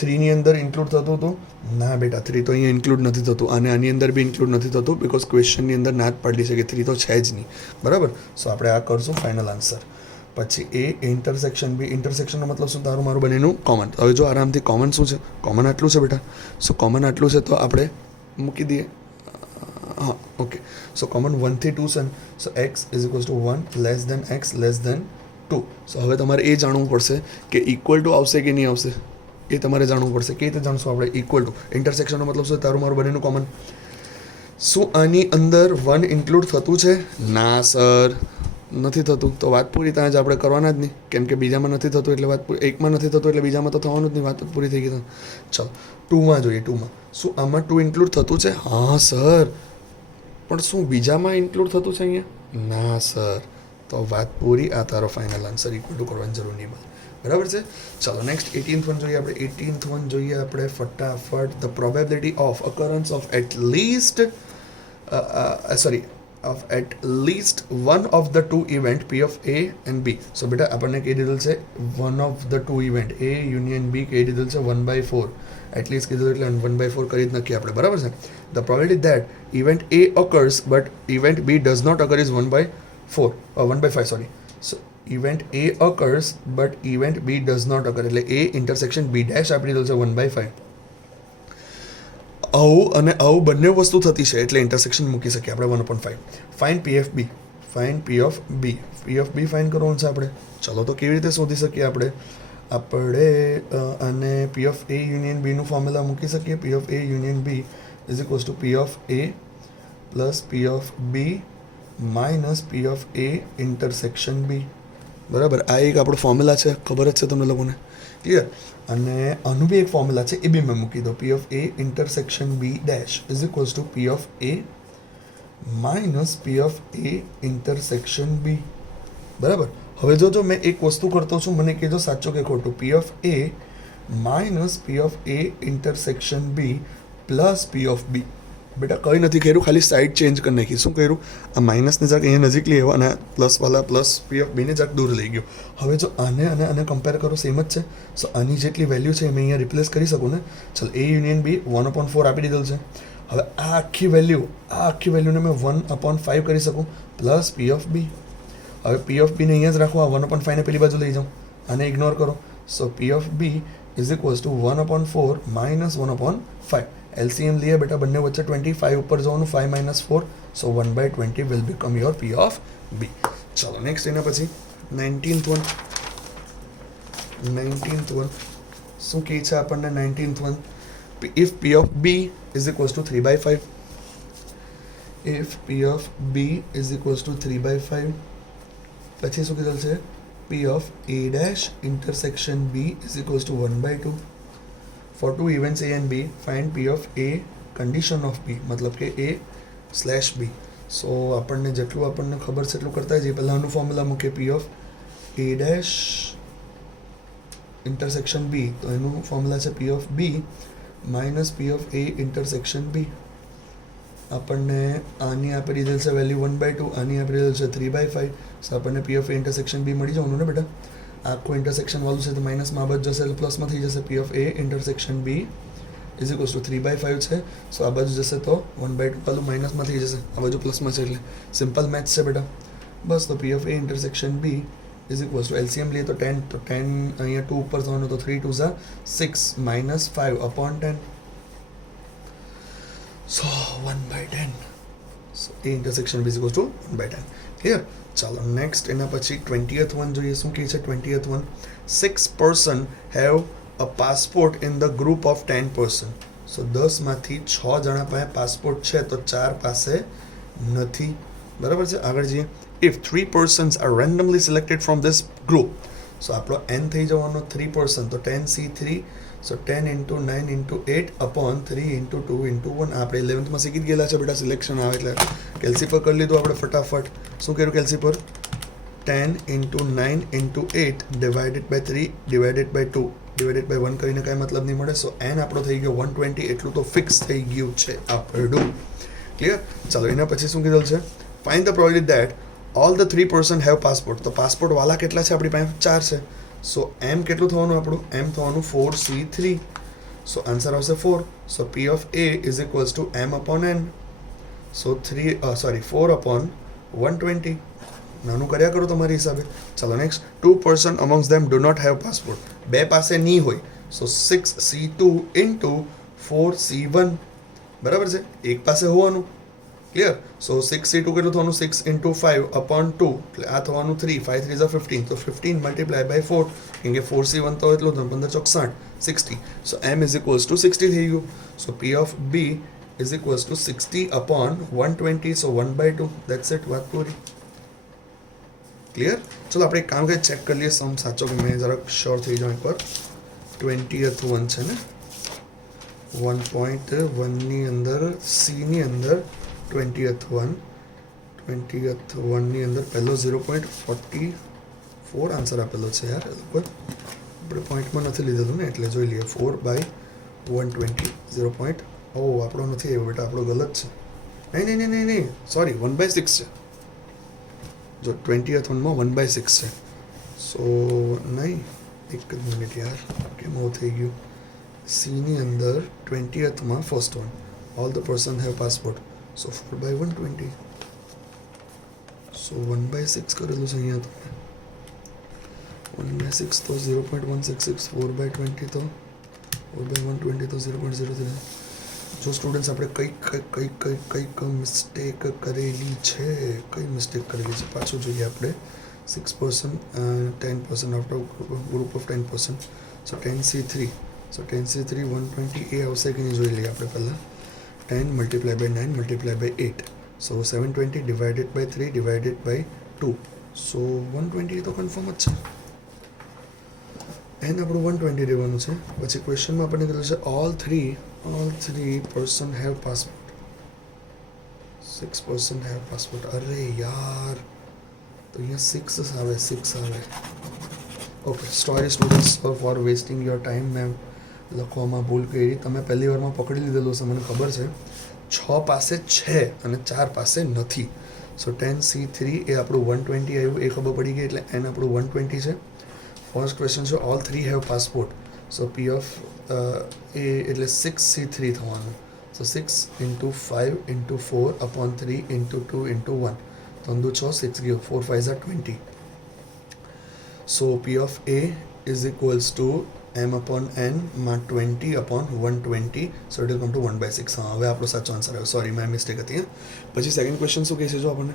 3ની અંદર ઇન્ક્લુડ થતું હતું, ના બેટા 3 તો અહીંયા ઇન્ક્લુડ નથી થતું, અને આની અંદર બી ઇન્ક્લુડ નથી થતું, બિકોઝ ક્વેશ્ચનની અંદર ના જ પાડલી છે કે 3 તો છે જ નહીં, બરાબર. સો આપણે આ કરશું ફાઇનલ આન્સર. પછી એ ઇન્ટરસેક્શન બી. ઇન્ટરસેક્શનનો મતલબ શું? તારું મારું બંનેનું કોમન. હવે જો આરામથી કોમન શું છે? કોમન આટલું છે બેટા. સો કોમન આટલું છે તો આપણે મૂકી દઈએ. હા, ઓકે. સો કોમન 1 થી 2 છે. So X is equals to 1 less than X less than 2. So હવે તમારે એ જાણવું પડશે કે ઇક્વલ ટુ આવશે કે નહીં આવશે, એ તમારે જાણવું પડશે. કેવી રીતે જાણશું આપણે? Equal to. ઇન્ટરસેક્શનનો મતલબ શું? તારું મારું બંનેનું કોમન. શું આની અંદર 1 ઇન્ક્લુડ થતું છે? ના સર, નથી થતું. તો વાત પૂરી. ત્યાં જ આપણે કરવાના જ નહીં, કેમ કે બીજામાં નથી થતું એટલે વાત પૂરી. એકમાં નથી થતું એટલે બીજામાં તો થવાનું જ નહીં, વાત પૂરી થઈ ગઈ. ચાલો 2માં જોઈએ. 2માં શું આમાં 2 ઇન્ક્લુડ થતું છે? હા સર, પણ શું બીજામાં ઇન્ક્લુડ થતું છે અહીંયા? ના સર. તો વાત પૂરી. આ તારો ફાઇનલ આન્સર. ઇક્વલ ટુ કરવાની જરૂર નહીં મળે, બરાબર છે. ચાલો નેક્સ્ટ 18th વન જોઈએ આપણે. 18th વન જોઈએ આપણે ફટાફટ. The probability of occurrence of at least of at least one of the two event P of A and B. So બેટા આપણને કહી દીધેલ છે one of the two event A union B કહી દીધેલ છે 1/4. એટલીસ્ટ કીધું એટલે 1/4 કરી જ નાખીએ આપણે, બરાબર છે. The probability that event A occurs but event B does not occur is 1/5, sorry. So event A occurs but event B does not occur, એટલે A intersection B dash આપી દીધેલ છે 1/5. આવું અને આવું બંને વસ્તુ થતી છે એટલે ઇન્ટરસેક્શન મૂકી શકીએ આપણે 1/5. Find P of B. Find P of B. P of B find કરવાનું છે આપણે. ચલો તો કેવી રીતે શોધી શકીએ આપણે? અને પી ઓફ એ યુનિયન બીનું ફોર્મ્યુલા મૂકી શકીએ. P of A union B is equals to P of A plus P of B minus P of A intersection B, બરાબર. આ એક આપણો ફોર્મ્યુલા છે, ખબર જ છે તમને લોકોને, ક્લિયર. અને આનું બી એક ફોર્મ્યુલા છે, એ બી મેં મૂકી દો. P of A intersection B dash is equals to P of A minus P of A intersection B. બરાબર. હવે જો મેં એક વસ્તુ કરતો છું, મને કહેજો સાચું કે ખોટું. P of A minus P of A intersection B plus P of B. બેટા કંઈ નથી કર્યું, ખાલી સાઈડ ચેન્જ કરી નાખી. શું કર્યું? આ માઇનસને જરાક અહીંયા નજીક લઈ આવ્યો અને પ્લસવાળા પ્લસ પી ઓફ બીને જરાક દૂર લઈ ગયો. હવે જો આને અને આને કમ્પેર કરો, સેમ જ છે. સો આની જેટલી વેલ્યુ છે એ મેં અહીંયા રિપ્લેસ કરી શકું ને. ચાલ, એ યુનિયન બી 1/4 આપી દીધેલ છે. હવે આ આખી વેલ્યુને મેં 1/5 કરી શકું પ્લસ પી ઓફ બી. હવે પી ઓફ બીને અહીંયા જ રાખો, આ 1/5 ને પેલી બાજુ લઈ જાઉં, આને ઇગ્નોર કરો. So P of B is equals to 1/4 minus 1/5. LCM લઈએ બેટા, બંને વચ્ચે 25 ઉપર જવાનું, 5 - 4, so 1/20 will become your P of B. ચાલો નેક્સ્ટ, એના પછી 19th વન શું કહે છે આપણને? 19th one, if P of B is equals to 3/5, if P of B is equals to 3/5, પછી શું કીધેલ છે? P of A dash intersection B is equals to 1/2. For two events A and B, find P of A condition of B, મતલબ કે A/B. સો આપણને જેટલું આપણને ખબર છે એટલું કરતા જઈએ. પહેલાંનું ફોર્મ્યુલા મૂકે P of A dash intersection B, તો એનું ફોર્મ્યુલા છે P of B minus P of A intersection B. આપણને આની આપી દીધેલ છે વેલ્યુ 1/2, આની આપી દીધેલ છે 3/5. સો આપણને P of A intersection B મળી જવાનું ને બેટા. આખું ઇન્ટરસેક્શન વાળું છે તો માઇનસમાં આ બાજુ જશે એટલે પ્લસમાં થઈ જશે. P of A intersection B is equals to 3/5 છે. સો આ બાજુ જશે તો 1/2 વાળું માઇનસમાં થઈ જશે, આ બાજુ પ્લસમાં છે એટલે સિમ્પલ મેથ્સ છે બેટા. બસ, તો P of A intersection B is equals to LCM લઈએ તો 10, તો 10 અહીંયા 2 ઉપર થવાનું, તો 3 2 6 minus 5/10. So 1/10. So A intersection B is equals to 1/10. Clear? ચાલો નેક્સ્ટ, એના પછી 20th વન જોઈએ. શું કહે છે 20th one? 6 person have a passport in the group of 10 person. સો 10માંથી 6 જણા પાસે પાસપોર્ટ છે તો 4 પાસે નથી. બરાબર છે? આગળ જઈએ. If 3 persons are randomly selected from this group, સો આપણો n થઈ જવાનો 3 person, તો 10C3, સો 10 into 9 into 8 upon 3 into 2 into 1. આપણે 11th માં શીખી જ ગયેલા છે બેટા, સિલેક્શન આવે એટલે કેલ્સીફર કરી લીધું આપણે ફટાફટ. શું કર્યું કેલ્સીફર? 10 into 9 into 8 divided by 3 divided by 2 divided by 1 કરીને કાંઈ મતલબ નહીં મળે. સો n આપણો થઈ ગયો 120, એટલું તો ફિક્સ થઈ ગયું છે આપણું. ક્લિયર? ચાલો એના પછી શું કીધું છે? Find the probability that all the 3 person have passport. તો પાસપોર્ટ વાળા કેટલા છે આપણી પાસે? 4 છે. સો m કેટલું થવાનું આપણું? m થવાનું 4C3. સો આન્સર આવશે 4. સો P of A is equals to m/n. સો 4/120. નાનું કર્યા કરો તમારી હિસાબે. ચાલો next, 2 person amongst them do not have passport. 2 પાસે નહીં હોય, સો 6C2 into 4C1. બરાબર છે? એક પાસે હોવાનું. ક્લિયર? સો 6C2 કેટલું થવાનું? 6 into 5/2, એટલે આ થવાનું 3, 5 3 15, તો 15 મલ્ટીપ્લાય બાય 4, કેમ કે 4C1 તો એટલું થયું 15 ચોક 60, 60. સો m ઇઝ ઇક્વલ્સ ટુ 60 થઈ ગયું. સો P of B is equals two 60/120, so 1/2. That's it, વાત પૂરી. ક્લિયર? ચલો આપણે એક કામ કરીએ, ચેક કરી લઈએ સમ સાચો કે મેં જરાક શ્યોર થઈ જાઉં એકવાર. 20th વન છે ને, 1.1ની અંદર સીની અંદર 20th વનની અંદર પહેલો 0.44 આન્સર આપેલો છે યાર. એ લોકો આપણે પોઈન્ટમાં નથી લીધેલું ને, એટલે જોઈ લઈએ. 4/120 0. આપણો નથી આવ્યો બેટા, આપણો ગલત છે. નહીં, સોરી, 1/6 છે. જો 20th વનમાં 1/6 છે. સો નહીં, એક જ મિનિટ યાર, કેમ આવું થઈ ગયું? સીની અંદર 20th માં first one, all the person have passport. So 4/120. So 1/6 કરેલું છે અહીંયા. તો 1/6 તો 0.166, 4/20 તો 4/120 તો 0.03. જો સ્ટુડન્ટ્સ આપણે કંઈક મિસ્ટેક કરેલી છે, પાછું જોઈએ આપણે. 6 person 10% out of group of 10 person. So 10C3, so 10C3 120 એ આવશે કે નહીં જોઈ લઈએ આપણે પહેલાં. 10 multiplied by 9 multiplied by 8, so 720 divided by 3 divided by 2, so 120 તો કન્ફર્મ જ છે. એન આપણું 120 રહેવાનું છે. પછી ક્વેશ્ચનમાં આપણને કીધું છે all three person have passport. 6 person have passport. અરે યાર, તો અહીંયા 6 આવે. Okay, sorry students for wasting your time. મેં લખવામાં ભૂલ કરી. તમે પહેલી વારમાં પકડી લીધેલું છે, મને ખબર છે. 6 પાસે છે અને 4 પાસે નથી. સો 10C3 એ આપણું 120 આવ્યું, એ ખબર પડી ગઈ, એટલે એન આપણું 120 છે. ફર્સ્ટ ક્વેશ્ચન છે all 3 have passport. So P of A એટલે 6C3 થવાનું. So 6 into 5 into 4 upon 3 into 2 into 1. તો 6 6 ગયો, 4 5 are 20. So P of A is equals to m upon n માં 20 upon 120. So it will come to 1/6. હા, હવે આપણો સાચો આન્સર આવ્યો. સોરી, માય મિસ્ટેક હતી. પછી સેકન્ડ ક્વેશ્ચન શું કહે છે જો આપણને,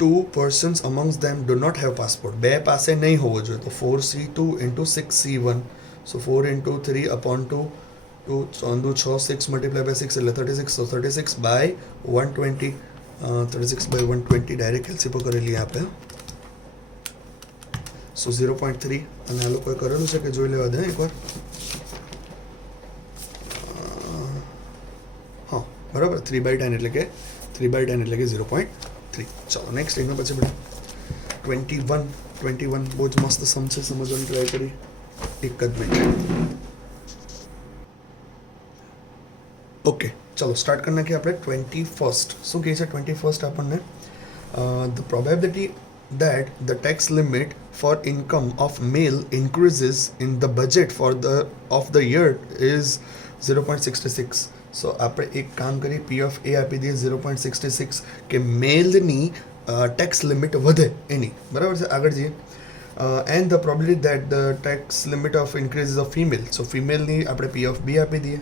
2 persons amongst them do not have passport. 2 પાસે નહીં હોવો જોઈએ, તો 4C2 into 6C1. So 4 into 3 upon 2, 2 6 6 multiply by 6 એટલે 36. સો 36 by 120. 36 by 120 ડાયરેક્ટ એલસીપો કરી લઈએ આપણે. સો 0.3. અને આ લોકોએ કરેલું છે કે જોઈ લેવા દે એકવાર. હા, બરાબર. 3/10 એટલે કે 3/10 એટલે કે 0.3. ચાલો નેક્સ્ટ એના પછી બેટા 21 બહુ જ મસ્ત સમ છે, સમજવાની ટ્રાય કરી. એક જ મિનિટ. ઓકે, ચાલો સ્ટાર્ટ કરી નાખીએ આપણે 21st. શું કહે છે 21st આપણને? The probability that the tax limit for income of male increases in the budget of the year is 0.66. સો આપણે એક કામ કરીએ, પી ઓફ એ આપી દઈએ 0.66 કે મેલની ટેક્સ લિમિટ વધે એની. બરાબર છે, આગળ જઈએ. And the probability that the tax limit of increase of female. So ફિમેલની આપણે પી ઓફ બી આપી દઈએ.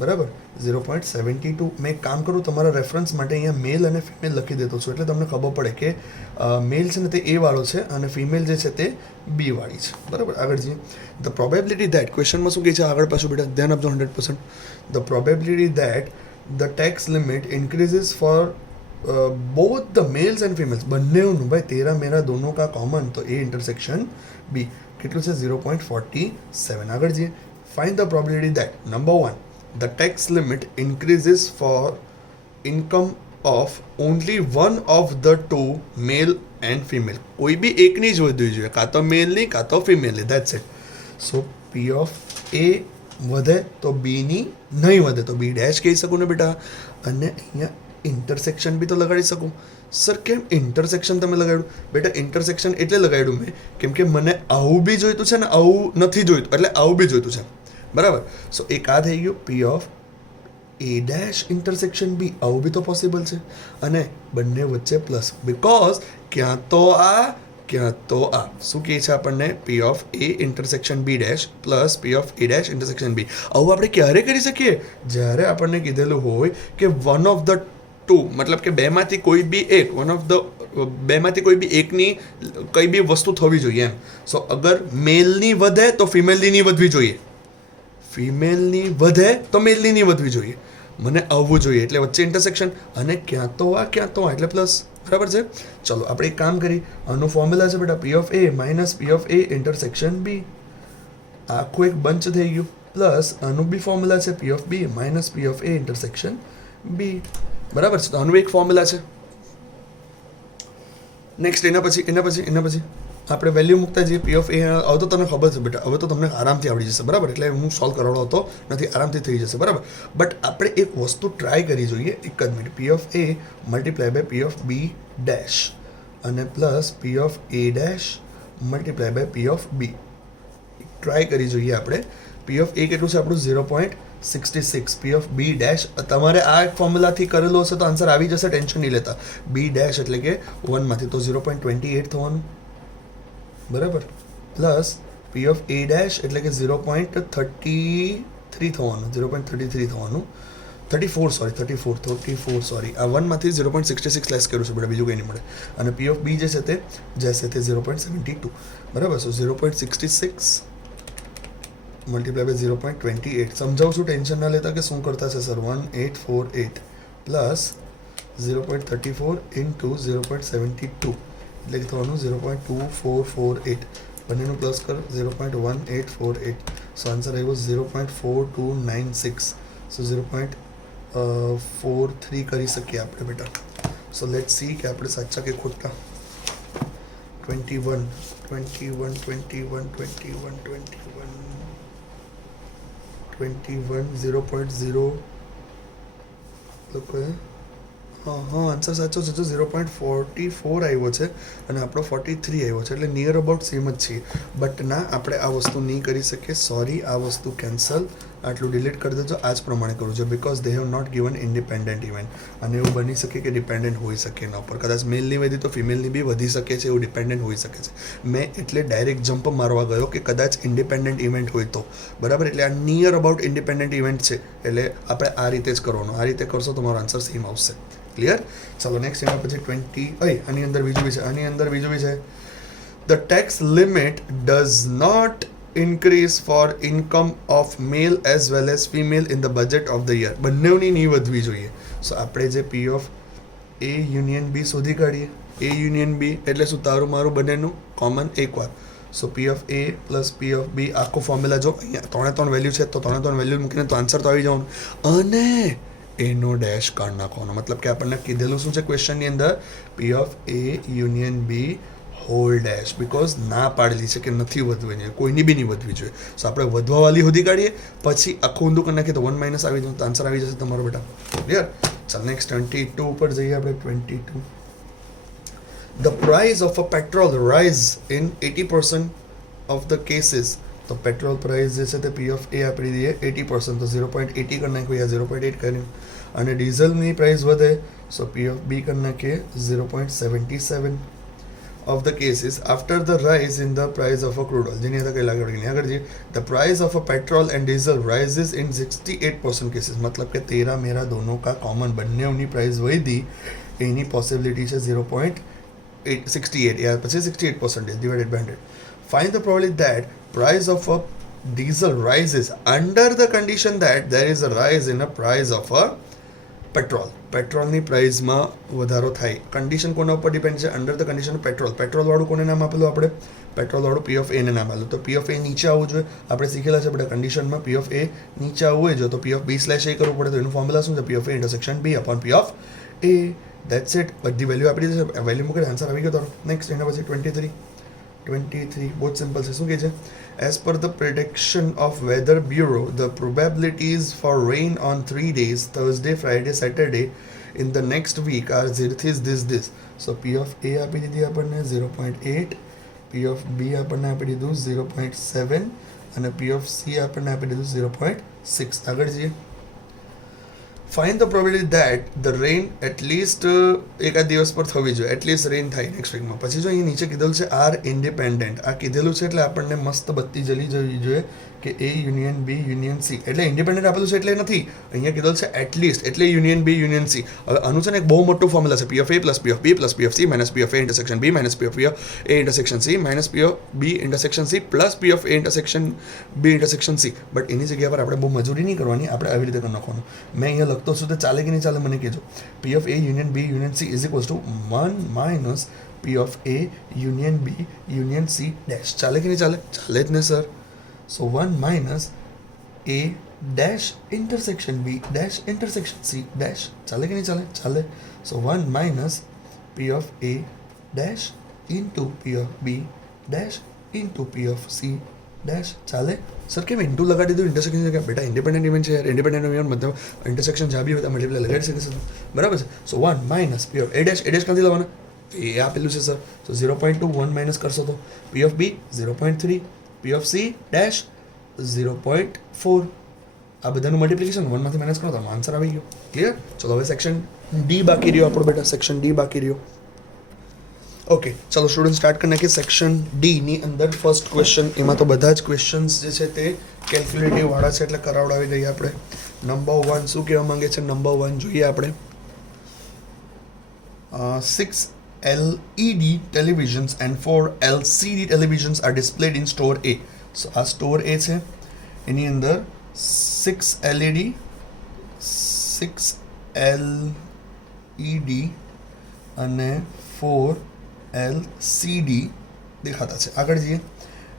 બરાબર, 0.72. મેં એક કામ કરું, તમારા રેફરન્સ માટે અહીંયા મેલ અને ફિમેલ લખી દેતો છું, એટલે તમને ખબર પડે કે મેલ છે ને તે એ વાળો છે અને ફિમેલ જે છે તે બી વાળી છે. બરાબર, આગળ જઈએ. ધ પ્રોબેબિલિટી દેટ, ક્વેશ્ચનમાં શું કહે છે આગળ પાછું બેટા ધ્યાન આપજો 100%. The probability that the tax limit increases for both the mails and females. બંનેનું ભાઈ તેરા મેરા દોનો કા કોમન, તો એ ઇન્ટરસેક્શન બી. કેટલું છે 0.47. આગળ જઈએ. Find the probability that number 1 the tax limit increases for income of only one of the two, male and female. કોઈ બી એકની જ વધવી જોઈએ, કાં તો મેલની કાં તો ફિમેલની. That's it. So P of A વધે તો બીની નહીં વધે તો બી ડેશ કહી શકું ને બેટા. અને અહીંયા ઇન્ટરસેક્શન બી તો લગાડી શકું. સર કેમ ઇન્ટરસેક્શન તમે લગાડ્યું? બેટા ઇન્ટરસેક્શન એટલે લગાડ્યું મેં કેમ કે મને આવું બી જોઈતું છે ને આવું નથી જોઈતું, એટલે આવું બી જોઈતું છે. બરાબર. સો એક આ થઈ ગયું P of A dash intersection B. આવું બી તો પોસિબલ છે. અને બંને વચ્ચે પ્લસ, બિકોઝ ક્યાં તો આ ક્યાં તો આ. શું કહે છે આપણને? P of A intersection B dash plus P of A dash intersection B. આવું આપણે ક્યારે કરી શકીએ? જ્યારે આપણને કીધેલું હોય કે વન ઓફ ધ ટુ, મતલબ કે બેમાંથી કોઈ બી એક, બેમાંથી કોઈ બી એકની કઈ બી વસ્તુ થવી જોઈએ એમ. સો અગર મેલની વધે તો ફિમેલની નહીં વધવી જોઈએ, ફિમેલની વધે તો મેલની નહીં વધવી જોઈએ. મને આવવું જોઈએ, એટલે વચ્ચે ઇન્ટરસેક્શન. અને ક્યાં તો આ એટલે પ્લસ. બરાબર છે. ચલો આપણે એક કામ કરી, આનું ફોર્મ્યુલા છે બેટા P of A minus P of A intersection B. આખું એક બંચ થઈ ગયું. પ્લસ આનું બી ફોર્મ્યુલા છે P of B minus P of A intersection B. બરાબર છે. તો આનું એક ફોર્મ્યુલા છે. નેક્સ્ટ એના પછી આપણે વેલ્યુ મૂકતા જઈએ પી ઓફ એ. હવે તો તમને ખબર છે બેટા, હવે તો તમને આરામથી આવડી જશે. બરાબર, એટલે હું સોલ્વ કરાવતો નથી, આરામથી થઈ જશે. બરાબર, બટ આપણે એક વસ્તુ ટ્રાય કરી જોઈએ. એક જ minute. P of A multiply by P of B dash અને plus P of A dash multiply by P of B. Try કરી જોઈએ આપણે. પી ઓફ એ કેટલું છે આપણું 0.66. પી ઓફ બી ડેશ તમારે આ ફોર્મ્યુલાથી કરેલો હશે તો આન્સર આવી જશે, ટેન્શન નહીં લેતા. બી ડેશ એટલે કે 1માંથી તો 0.28 થવાનું. બરાબર, plus P of A dash એટલે કે 0.33 થવાનું, 34 સોરી. આ 1માંથી 0.66 લેસ કર્યું છે બેટા, બીજું કંઈ નહીં મળે. અને પી ઓફ બી જે છે તે જશે તે 0.72. બરાબર. સો 0.66 મલ્ટીપ્લાય બાય 0.28. સમજાવું છું, ટેન્શન ના લેતા કે શું કરતા છે સર. 1848 પ્લસ 0.34 ઇન્ટુ 0.72 એટલે કે થવાનું 0.2448 બંનેનું પ્લસ કર 0.1848. સો આન્સર આવ્યો 0.4296. સો 0.43 કરી શકીએ આપણે બેટા. સો લેટ સી કે આપણે સાચા કે ખોટા. 21 0.0 લોકો હા આન્સર સાચો છે. 0.44 આવ્યો છે અને આપણો 43 આવ્યો છે, એટલે નિયર અબાઉટ સેમ જ છીએ. બટ ના, આપણે આ વસ્તુ નહીં કરી શકીએ. સોરી, આ વસ્તુ કેન્સલ, આટલું ડિલીટ કરી દેજો. આ જ પ્રમાણે કરવું છે because they have not given independent event. અને એવું બની શકે કે ડિપેન્ડન્ટ હોઈ શકે એના ઉપર. કદાચ મેલની વધી તો ફિમેલની બી વધી શકે છે, એવું ડિપેન્ડન્ટ હોઈ શકે છે. મેં એટલે ડાયરેક્ટ જમ્પ મારવા ગયો કે કદાચ ઇન્ડિપેન્ડન્ટ ઇવેન્ટ હોય તો બરાબર. એટલે આ નિયર અબાઉટ ઇન્ડિપેન્ડન્ટ ઇવેન્ટ છે, એટલે આપણે આ રીતે જ કરવાનું. આ રીતે કરશો તો મારો આન્સર સેમ આવશે. ક્લિયર? ચાલો નેક્સ્ટ એમાં પછી 20 આની અંદર બીજું બી છે. The tax limit does not increase for income of male as well as female in the budget of the year. બંનેની નહીં વધવી જોઈએ. સો આપણે જે પી ઓફ એ યુનિયન બી શોધી કાઢીએ. એ યુનિયન બી એટલે શું? તારું મારું બંનેનું કોમન એકવાર. So P of A plus P of B આખો ફોર્મ્યુલા જો અહીંયા 3 વેલ્યુ છે તો 3 વેલ્યુ મૂકીને તો આન્સર તો આવી જવાનું. અને એનો ડેશ કાઢ નાખવાનો. મતલબ કે આપણને કીધેલું શું છે ક્વેશ્ચનની અંદર? P of A union B whole dash. Because ના પાડેલી છે કે નથી વધવી જોઈએ, કોઈની બી નહીં વધવી જોઈએ. સો આપણે વધવાવાળી શોધી કાઢીએ, પછી આખું ઊંધું કરી નાખીએ તો 1 માઇનસ આવી જાય તો આન્સર આવી જશે તમારો બેટા. ક્લિયર? ચાલ નેક્સ્ટ 22 ઉપર જઈએ આપણે. 22 the price of a petrol rise in 80% of the cases. તો પેટ્રોલ પ્રાઇસ જે છે તે પી ઓફ એ આપી દઈએ 80%, તો 0.80 કરી નાખ્યું, યા 0.8 કર્યું. અને ડીઝલની પ્રાઇસ વધે, સો પી ઓફ બી કરી નાખીએ 0.77 of the cases after the rise in the price of a crude oil. જેની અંદર કઈ લાગે આગળ જઈએ. The price of a petrol and diesel rises in 68% cases. मतलब કે तेरा मेरा दोनों का कॉमन બંનેની પ્રાઇસ વધી, એની પોસિબિલિટી છે 0.68 યા પછી 68% divided by 100. Find the probability that price of a diesel rises under the condition that there is a rise in a price of a પેટ્રોલની પ્રાઇસમાં વધારો થાય. કન્ડિશન કોના ઉપર ડિપેન્ડ છે? અંડર ધ કન્ડિશન પેટ્રોલવાળું કોને નામ આપેલું આપણે? પેટ્રોલવાળું પી ઓફ એને નામ આપેલું. તો પી ઓફ એ નીચે આવવું જોઈએ. આપણે શીખેલા છે બધા કન્ડિશનમાં પી ઓફ એ નીચે આવવું જોઈએ તો પી ઓફ બી સ્લેશ એ કરવું પડે. તો એનું ફોર્મ્યુલા શું છે? P of A intersection B upon P of A. That's it. બધી વેલ્યુ આપી દીધી છે. વેલ્યુ મૂકે આન્સર આવી ગયો તારો. નેક્સ્ટ એના પછી 23 બહુ જ સિમ્પલ છે. શું કહે છે? As per the prediction of Weather Bureau, the probabilities for rain on 3 days, Thursday, Friday, Saturday, in the next week are this. So P of A આપી દીધી આપણને 0.8, P of B આપણને આપી દીધું 0.7 અને P of C આપણને આપી દીધું 0.6. આગળ જઈએ. Find the probability that the rain at least એકાદ દિવસ પર થવી જોઈએ. એટલીસ્ટ રેન થાય નેક્સ્ટ વીકમાં. પછી જો અહીં નીચે કીધેલું છે આર ઇન્ડિપેન્ડન્ટ. આ કીધેલું છે એટલે આપણને મસ્ત બત્તી જલી જવી જોઈએ કે એ યુનિયન બી યુનિયન સી. એટલે ઇન્ડિપેન્ડન્ટ આપેલું છે એટલે નથી. અહીંયા કીધેલું છે એટલીસ્ટ એટલે યુનિયન બી યુનિયન સી. હવે આનું છે ને એક બહુ મોટું ફોર્મ્યુલા છે. P of A plus P of B plus P of C minus P of A intersection B minus P of A intersection C minus P of B intersection C plus P of A intersection B intersection C. But એની જગ્યા પર આપણે બહુ મજૂરી નહીં કરવાની, આપણે આવી રીતે કરી નાખવાનું. મેં અહીંયા લખતો છું તો ચાલે કે નહીં ચાલે મને કહેજો. P of A union B union C is equals to 1 minus P of A union B union C dash. ચાલે કે નહીં ચાલે? ચાલે જ ને સર. સો 1 માઇનસ A dash intersection B dash intersection C dash. ચાલે કે નહીં ચાલે? ચાલે. So 1 minus P of A dash into P of B dash into P of C dash. ચાલે? સર કેમ ઇન્ટુ લગાડી દીધું ઇન્ટરસેક્શન જગ્યા? બેટા ઇન્ડિપેન્ડન્ટ ઇવેન્ટ છે યાર. ઇન્ડિપેન્ડન્ટ ઇવેન્ટ મતલબ ઇન્ટરસેક્શન જ્યાં બી હોય ત્યાં મલ્ટીપ્લાય લગાડી શકે છે. બરાબર છે. સો 1 minus P of A dash ક્યાંથી લેવાના? એ આપેલું છે સર. સો 0.2 1 માઇનસ કરશો તો P of B 0.3 P of C dash 0.4. આ બધાનું મલ્ટિપ્લિકેશન 1 માંથી માઇનસ કરો તો આન્સર આવી ગયો. ક્લિયર? ચલો હવે સેક્શન ડી બાકી રહ્યો આપણો બેટા. સેક્શન ડી બાકી રહ્યો. ઓકે ચલો સ્ટુડન્ટ સ્ટાર્ટ કરી નાખીએ. સેક્શન ડીની અંદર ફર્સ્ટ ક્વેશ્ચન. એમાં તો બધા જ ક્વેશ્ચન્સ જે છે તે કેલ્ક્યુલેટિવ વાળા છે એટલે કરાવડાવી દઈએ આપણે. નંબર 1 શું કહેવા માંગે છે? નંબર 1 જોઈએ આપણે. 6 LED televisions and 4 LCD televisions are displayed in store A. સો આ સ્ટોર એ છે. એની અંદર 6 LED અને 4 LCD દેખાતા છે. આગળ જઈએ.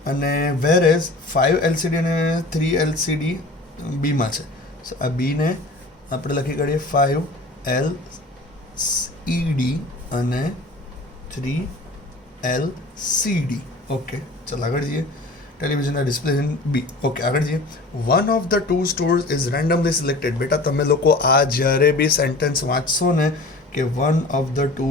અને વેર એઝ 5 LCD અને 3 LCD બીમાં છે. સો આ બીને આપણે લખી કાઢીએ 5 LCD અને 3 LCD. ઓકે, ચાલો આગળ જઈએ. ટેલિવિઝનના ડિસ્પ્લે ઇન બી. ઓકે, આગળ જઈએ. One of the two stores is randomly selected. બેટા તમે લોકો આ જ્યારે બી સેન્ટેન્સ વાંચશો ને કે one of the two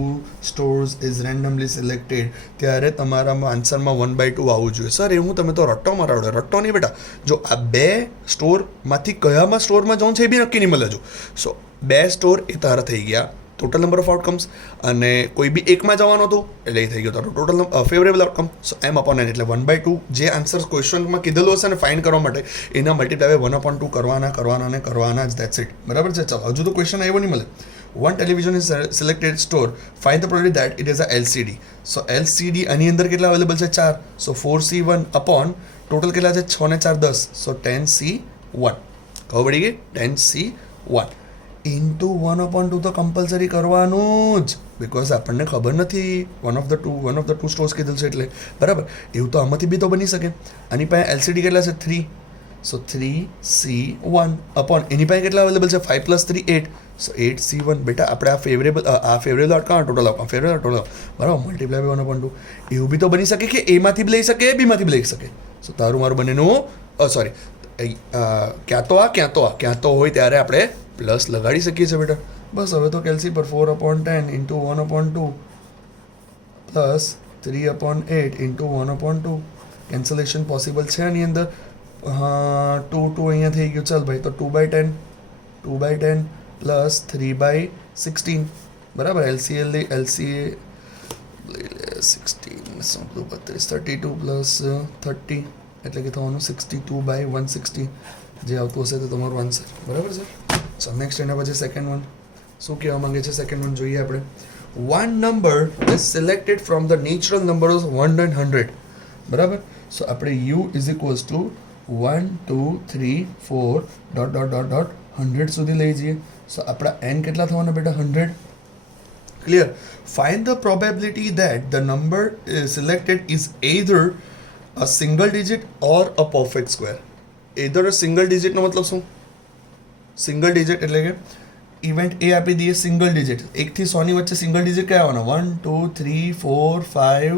stores is randomly selected, ત્યારે તમારામાં આન્સરમાં 1/2 આવવું જોઈએ. સર એવું તમે તો રટ્ટો મરાવડે. રટ્ટો નહીં બેટા. જો આ બે સ્ટોરમાંથી કયામાં સ્ટોરમાં જવું છે એ બી નક્કી નહીં મળે. જો સો 2 સ્ટોર એ તારા થઈ ગયા ટોટલ નંબર ઓફ આઉટકમ્સ, અને કોઈ બી એકમાં જવાનું હતું એટલે એ થઈ ગયો તારો ટોટલ ફેવરેબલ આઉટકમ. સો M/N એટલે 1/2 જે આન્સર ક્વેશ્ચનમાં કીધેલું હશે ને ફાઇન્ડ કરવા માટે એના મલ્ટીપ્લાય 1/2 કરવાના જ. That's it. બરાબર છે. ચાલો હજુ તો ક્વેશ્ચન આવ્યો નહીં મળે. One television is selected store. Find the probability that it is a LCD. So LCD આની અંદર કેટલા અવેલેબલ છે? 4. So 4C1 upon ટોટલ કેટલા છે? 6 ને 4 10. So 10C1. ખબર પડી ગઈ? 10C1 ઇન્ટુ 1/2 તો કમ્પલસરી કરવાનું જ, બિકોઝ આપણને ખબર નથી one of the two stores કીધેલ છે એટલે. બરાબર. એવું તો આમાંથી બી તો બની શકે. આની પાસે LCD કેટલા છે? 3. સો 3C1 અપોન એની પાસે કેટલા અવેલેબલ છે? 5 + 3 8. સો 8C1. બેટા આપણે આ favourable outcome total outcome favourable total બરાબર મલ્ટીપ્લાય બાય 1/2. એવું બી તો બની શકે કે એમાંથી બી લઈ શકે, બીમાંથી બી લઈ શકે. સો તારું મારું બંનેનું સોરી ક્યાં તો હોય ત્યારે આપણે પ્લસ લગાડી શકીએ છીએ બેટા. બસ હવે તો કેલ્સી પર 4/10 into 1/2 plus 3/8 into 1/2. Cancellation possible છે આની અંદર? હા, 2 અહીંયા થઈ ગયું. ચાલ ભાઈ, તો 2/10 પ્લસ 3/16 બરાબર. LCA 16 32 પ્લસ 30 એટલે કે થવાનું 62/160 જે આવતું હશે તો તમારું આન્સર. બરાબર છે. સો નેક્સ્ટ એના પછી સેકન્ડ વન શું કહેવા માંગે છે? સેકન્ડ વન જોઈએ આપણે. One number is selected from the natural number of 1 and 100. બરાબર. સો આપણે U ઇઝ ઇક્વલ્સ ટુ 1 2 3 4 ... 100 સુધી લઈ જઈએ. સો આપણા n કેટલા થવાના બેટા? 100. Clear. Find the probability that the number selected is either a single digit or a perfect square. Either a single ડિજિટનો મતલબ શું? સિંગલ ડિજિટ એટલે કે ઇવેન્ટ એ આપી દઈએ સિંગલ ડિજિટ. 1 થી 100 ની વચ્ચે સિંગલ ડિજિટ કયા આવવાના? 1 2 3 4 5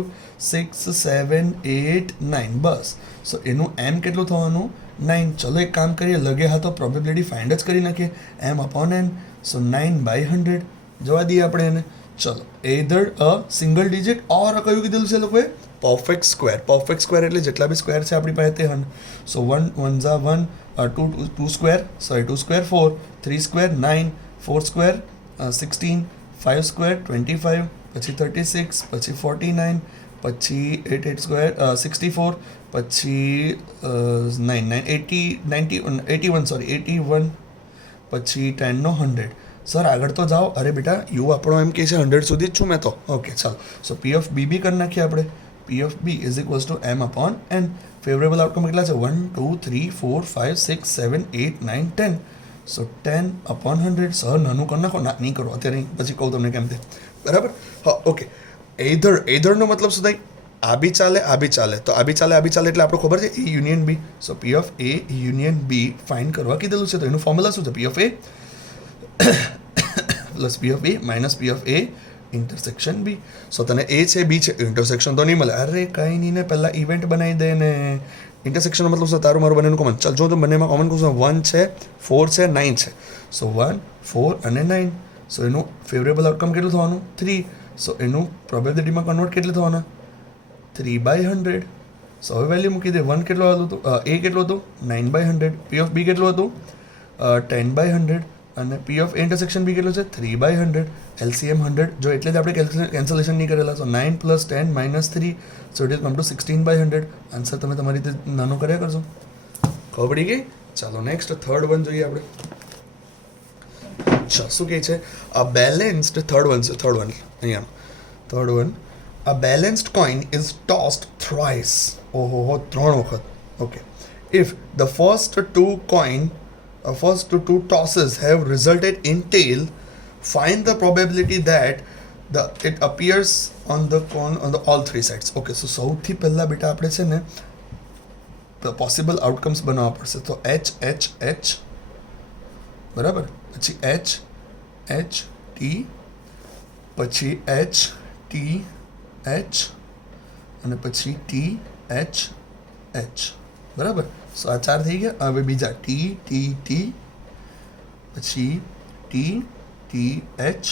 6 7 8 9. બસ. સો એનું M કેટલું થવાનું? 9. ચલો એક કામ કરીએ, લગે હા તો પ્રોબેબિલિટી ફાઇન્ડ જ કરી નાખીએ. M/n. સો 9/100 જવા દઈએ આપણે એને. ચલો એધર અ સિંગલ ડિજિટ ઓર કયું કીધેલું છે લોકોએ? Perfect square. પરફેક્ટ સ્ક્વેર એટલે જેટલા બી સ્ક્વેર છે આપણી પાસે તે હન. સો 1 1 2 square, sorry 2 square 4, 3 square 9, 4 square 16, 5 square 25, પછી 36, પછી 49, પછી 8 8 સ્ક્વેર 64, પછી 9 9 80 90 81 સોરી 81, પછી 10 નો 100. સર આગળ તો જાઓ. અરે બેટા યુ આપણો એમ કહે છે 100 સુધી જ છું મેં તો. ઓકે ચાલો. સો P of B બી કરી નાખીએ આપણે. P of B is equals two M/n. Favourable outcome કેટલા છે? 1 2 3 4 5 6 7 8 9 10. સો 10/100. સર નાનું કરી નાખો. ના નહીં કરો અત્યારે, પછી કહું તમને કેમ તે. બરાબર. હા ઓકે. એધરનો મતલબ શું થાય? આ બી ચાલે, આ બી ચાલે. તો આ બી ચાલે એટલે આપણને ખબર છે A union B. So P of A union B find કરવા કીધેલું છે. તો એનું ફોર્મ્યુલા શું છે? P of A plus P of A minus P of A intersection B. So તને A છે B છે, ઇન્ટરસેક્શન તો નહીં મળે. અરે કંઈ નહીં ને, પહેલાં ઇવેન્ટ બનાવી દે ને. ઇન્ટરસેક્શનનો મતલબ શું? તારું મારું બંનેનું કોમન. ચાલ જો તો બંનેમાં કોમન કહું છું. 1 છે 4 છે 9 છે. સો 1 4 અને 9. સો એનું ફેવરેબલ આઉટકમ કેટલું થવાનું? 3. સો એનું પ્રોબેબિલિટીમાં કન્વર્ટ કેટલું થવાના? 3/100. સો હવે વેલ્યુ મૂકી દે. 1 કેટલું હતું? A કેટલું હતું? 9/100. P of B કેટલું હતું? 10/100. અને P of A ઇન્ટરસેક્શન બી કેટલું છે? 3/100. LCM 100. જો એટલે જ આપણે કેન્સલેશન નહીં કરેલા. So 9 + 10 - 3. So it is come to 16/100. Answer તમે તમારી રીતે નાનો કર્યા કરશો. ખબર પડી ગઈ? ચાલો નેક્સ્ટ થર્ડ વન જોઈએ આપણે. અચ્છા શું કહે છે? અ બેલેન્સ્ડ થર્ડ વન અહીંયા third one. A balanced coin is tossed thrice. ઓહો 3 વખત. Okay. If the first two tosses have resulted in tail, find the probability that it appears on the all three sides. Okay, so સૌથી પહેલા બેટા આપણે છે ને પોસિબલ આઉટકમ્સ બનાવવા પડશે. તો એચ એચ એચ બરાબર, પછી એચ એચ ટી, પછી એચ ટી એચ, અને પછી ટી એચ એચ બરાબર. સો આ 4 થઈ ગયા. હવે બીજા ટી ટી ટી, પછી ટી ટી એચ,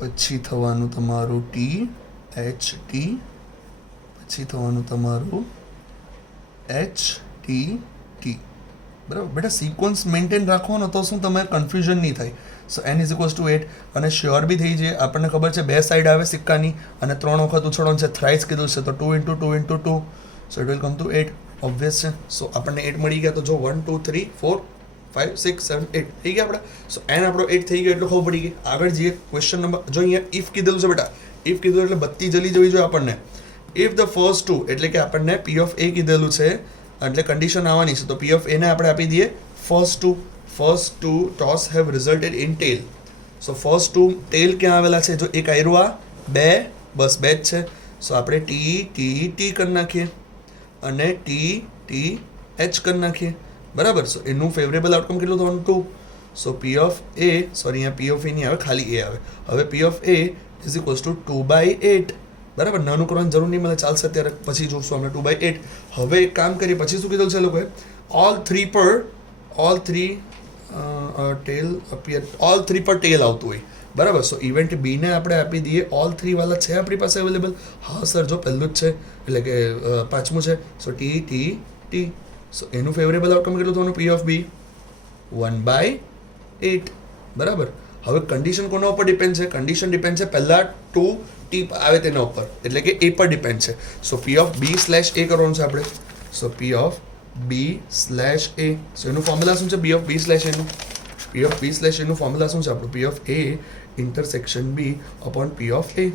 પછી થવાનું તમારું ટી એચ ટી, પછી થવાનું તમારું એચ ટી ટી બરાબર. બેટા સિક્વન્સ મેન્ટેન રાખો ને તો શું તમારે કન્ફ્યુઝન નહીં થાય. સો n ઇઝ ઇક્વલ્સ ટુ 8, અને શ્યોર બી થઈ જાય. આપણને ખબર છે 2 સાઈડ આવે સિક્કાની, અને 3 વખત ઉછળવાનું છે, થ્રાઇસ કીધું છે, તો 2 × 2 × 2, so it will come to 8. Obvious છે. સો આપણને 8 મળી ગયા. તો જો 1 2 3 4 5 6 7 8 થઈ ગયા આપણા. સો n આપણો 8 થઈ ગયો એટલે ખબર પડી ગઈ. આગળ જઈએ ક્વેશ્ચન નંબર. જો અહીંયા ઇફ કીધેલું છે બેટા, ઇફ કીધું એટલે બત્તી જલી જવી જોઈએ આપણને. ઇફ ધ ફર્સ્ટ ટુ, એટલે કે આપણને પી ઓફ એ કીધેલું છે, એટલે કન્ડિશન આવવાની છે. તો પી ઓફ એને આપણે આપી દઈએ first two toss have resulted in tail. So first two tail ક્યાં આવેલા છે? જો એક આયરું આ, બે, બસ બે જ છે. સો આપણે ટી ટી ટી કરી નાખીએ, અને ટી ટી એચ કરી નાખીએ બરાબર. સો એનું ફેવરેબલ આઉટકમ કેટલું થવાનું? 2. સો પી ઓફ એ, સોરી અહીંયા પી ઓફ એ નહીં આવે, ખાલી એ આવે. હવે પી of A is equals two 2/8 બરાબર. નાનું કરવાની જરૂર નહીં મળે, ચાલશે અત્યારે, પછી જોઈશું આપણે 2/8. હવે એક કામ કરીએ, પછી શું કીધું છે લોકોએ? ઓલ થ્રી પર ટેલ આવતું હોય બરાબર. સો ઇવેન્ટ બીને આપણે આપી દઈએ ઓલ 3 વાળા છે આપણી પાસે અવેલેબલ. હા સર, જો પહેલું જ છે, એટલે કે પાંચમું છે. સો ટી ટી ટી. સો એનું ફેવરેબલ આઉટકમ કેટલું થવાનું? પી ઓફ બી 1/8 બરાબર. હવે કન્ડિશન કોના ઉપર ડિપેન્ડ છે? કન્ડિશન ડિપેન્ડ છે પહેલાં 2 ટી આવે તેના ઉપર, એટલે કે એ પર ડિપેન્ડ છે. સો પી ઓફ બી સ્લેશ એ કરવાનું છે આપણે. સો P of B slash A. સો એનું ફોર્મ્યુલા શું છે? બી ઓફ બી સ્લેશ એનું. પી ઓફ બી સ્લેશ એનું ફોર્મ્યુલા શું છે આપણું? P of A intersection B upon P of A.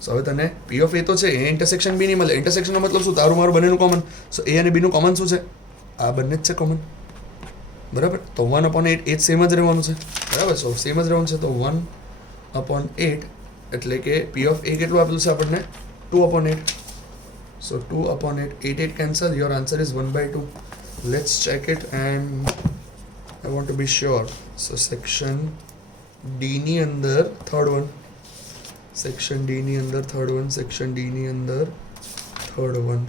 So હવે તને પી ઓફ એ તો છે, એ ઇન્ટરસેક્શન બી નહીં મળે. ઇન્ટરસેક્શનનો મતલબ શું? તારું મારું બંનેનું કોમન. સો એ અને બીનું કોમન શું છે? આ બંને જ છે કોમન બરાબર. તો 1/8 એ જ સેમ જ રહેવાનું છે બરાબર. સો સેમ જ રહેવાનું છે. તો 1/8 એટલે કે પી ઓફ એ કેટલું આપેલું છે આપણને? 2/8. સો 2/8, 8 cancel. Your answer is 1/2. Let's check it and I want to be sure. So section D ની અંદર third one, section D ની અંદર third one, section D ની અંદર third one,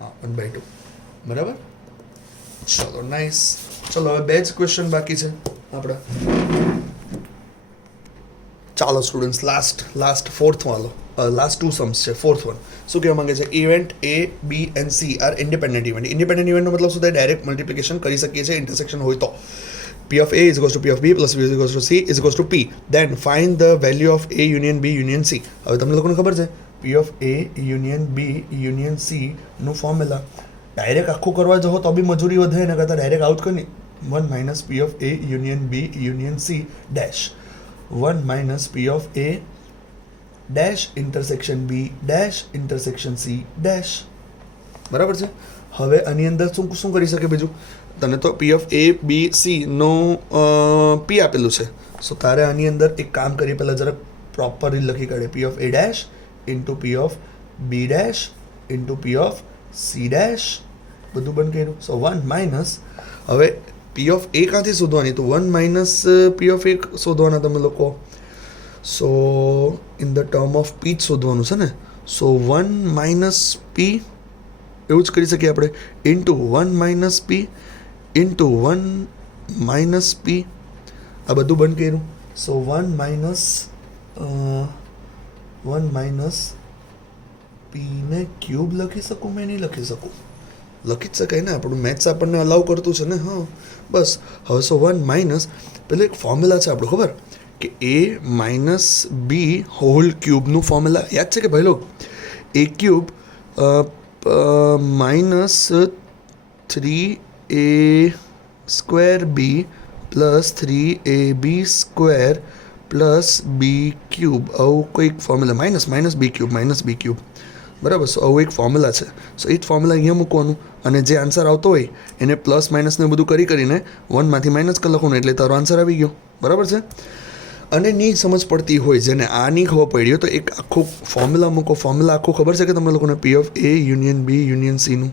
હા 1/2 બરાબર. ચલો નાઇસ. ચલો હવે બે જ ક્વેશ્ચન બાકી છે આપણા. ચાલો સ્ટુડન્ટ્સ, લાસ્ટ ફોર્થ વાળો, લાસ્ટ 2 સમ્સ છે. ફોર્થ વન શું કહેવા માંગે છે? Event A B and C are independent event. Independent ઇવેન્ટનો મતલબ શું થાય? ડાયરેક્ટ મલ્ટિપ્લિકેશન કરી શકીએ છીએ ઇન્ટરસેક્શન હોય તો. P of A is equals to P of B plus B is equals to C is equals to P. Then find the value of A union B union C. હવે તમને લોકોને ખબર છે P of A union B union C નું ફોર્મ્યુલા ડાયરેક્ટ આખું કરવા જાઓ તો બી મજૂરી વધે, એના કરતાં ડાયરેક્ટ આઉટ કરી 1 minus P of A union B union C dash 1 minus P of A dash intersection B dash intersection C dash બરાબર છે. હવે આની અંદર શું કરી શકે બીજું? તને તો P of A B C નો પી આપેલું છે. સો તારે આની અંદર એક કામ કરીએ, પહેલાં જરાક પ્રોપરલી લખી કાઢે. P of A dash into P of B dash into P of C dash, બધું બંધ કર્યું. સો 1 માઇનસ, હવે પી ઓફ એ ક્યાંથી શોધવાની? તો 1 માઇનસ પી ઓફ એ શોધવાના તમે લોકો. સો ઇન ધ ટર્મ ઓફ પી જ શોધવાનું છે ને. સો 1 માઇનસ પી એવું જ કરી શકીએ આપણે, into 1 minus P into 1 minus P, આ બધું બંધ કર્યું. સો 1 માઇનસ પીને ક્યુબ લખી શકું? મેં નહીં લખી શકું. લખી જ શકાય ને, આપણું મેથ્સ આપણને અલાઉ કરતું છે ને. હા બસ. હવે સો 1 માઇનસ, પેલું એક ફોર્મ્યુલા છે આપણું ખબર કે એ માઇનસ બી હોલ ક્યુબનું ફોર્મ્યુલા યાદ છે કે ભાઈ લોક? A cube minus 3ab plus 3ab square plus B cube, આવું કોઈક ફોર્મ્યુલા. માઇનસ બી ક્યુબ બરાબર. સો આવું એક ફોર્મ્યુલા છે. સો એ જ ફોર્મ્યુલા અહીંયા મૂકવાનું, અને જે આન્સર આવતો હોય એને પ્લસ માઇનસને બધું કરીને 1 માંથી માઇનસ કરી લખવાનું, એટલે તારો આન્સર આવી ગયો બરાબર છે. અને નહીં સમજ પડતી હોય જેને આ નહીં ખબર પડી હોય તો એક આખું ફોર્મ્યુલા મૂકો. ફોર્મ્યુલા આખું ખબર છે કે તમને લોકોને P of A union B union સીનું.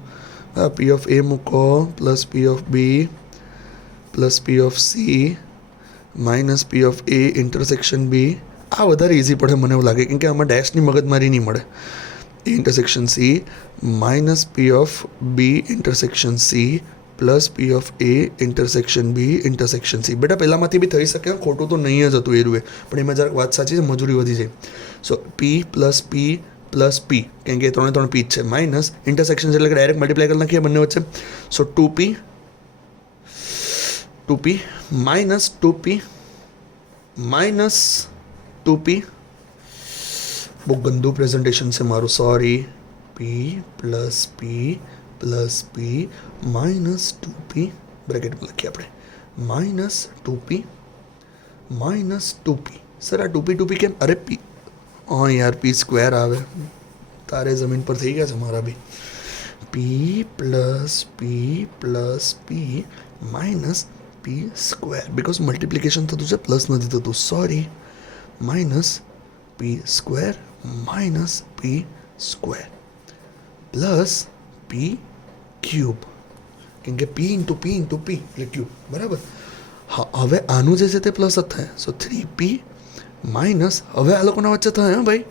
હા, પી ઓફ એ મૂકો plus P of B plus P of C minus P of A intersection B. આ વધારે ઇઝી પડે મને એવું લાગે, કેમ કે આમાં ડેશની મગજમારી નહીં મળે. A intersection C minus P of B intersection C plus P of A intersection B intersection C. બેટા પહેલાંમાંથી બી થઈ શકે, ખોટું તો નહીં જ હતું એરુએ, પણ એમાં જરાક વાત સાચી છે, મજૂરી વધી જાય. સો પી પ્લસ પી કેમ કે ત્રણે ત્રણ પી જ છે, માઇનસ ઇન્ટરસેક્શન એટલે કે ડાયરેક્ટ મલ્ટીપ્લાય કરી નાખીએ બંને વચ્ચે. સો ટુ પી માઇનસ ટુ પી. બહુ ગંદુ પ્રેઝન્ટેશન છે મારું, સોરી. પી પ્લસ પી માઇનસ ટુ પી બ્રેકેટમાં લખીએ આપણે માઇનસ ટુ પી. સર આ ટુ પી કેમ? અરે પી, હા યાર પી સ્ક્વેર આવે, તારે જમીન પર થઈ ગયા છે મારા B. P plus P minus P square, because multiplication થતું છે, પ્લસ નથી થતું, sorry. Minus P square plus P cube, કેમ કે પી ઇન્ટુ પી એટલે ક્યુબ, બરાબર. હા, હવે આનું જે છે તે પ્લસ જ થાય. સો 3p માઇનસ, હવે આ લોકોના વચ્ચે થાય હા ભાઈ.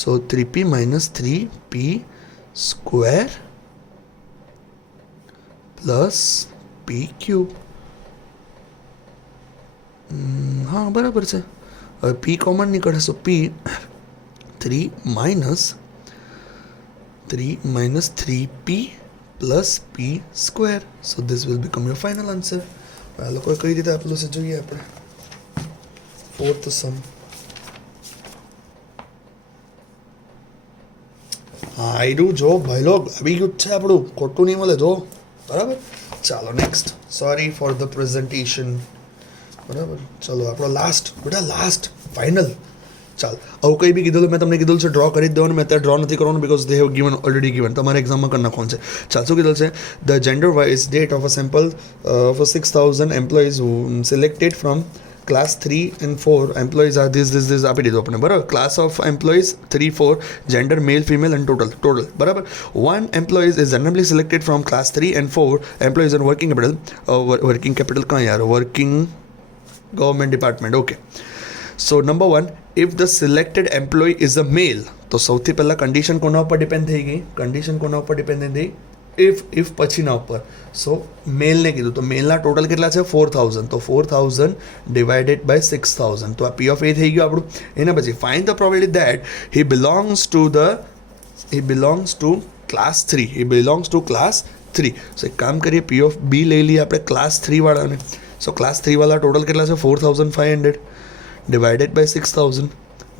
સો 3p minus 3p square plus P cube. હા બરાબર છે. હવે પી કોમન નીકળે, સો પી 3 minus 3p plus P square. So this will become your final answer. આ લોકોએ કઈ રીતે આપેલું છે જોઈએ આપણે. ફોર્થ સમ. હા આયરું જો ભાઈ લોગ આવી ગયું છે આપણું, ખોટું નહીં મળે જો, બરાબર. ચાલો next. Sorry for the presentation. બરાબર, ચલો આપણો લાસ્ટ ફાઇનલ. ચાલ, આવું કંઈ બી કીધું મેં તમને કીધું છે ડ્રો કરી જ દેવાનું. મેં અત્યારે ડ્રો નથી કરવાનું because they have given already given. તમારે એક્ઝામમાં કરી નાખવાનું છે. ચાલ, શું કીધું છે? The gender wise date of a sample of 6,000 employees selected from class 3 and 4 employees are this આપી દીધું આપણે, બરાબર. Class of employees 3, 4, gender male female end total, બરાબર. 1 employees is randomly selected from class 3 and 4 employees and working capital કાં યાર, working government department, okay. So number 1, if the selected employ is a male, તો સૌથી પહેલાં કન્ડિશન કોના ઉપર ડિપેન્ડ થઈ ગઈ? ઇફ પછીના ઉપર. સો મેલને કીધું તો મેલના ટોટલ કેટલા છે? 4,000. તો 4,000 ડિવાઇડેડ બાય 6,000, તો આ પી ઓફ એ થઈ ગયું આપણું. એના પછી find the probability that he belongs to class 3. સો એક કામ કરીએ, પી ઓફ બી લઈ લઈએ આપણે ક્લાસ 3 વાળાને. સો ક્લાસ 3 વાળા ટોટલ કેટલા છે? 4,500 ડિવાઇડેડ બાય 6,000,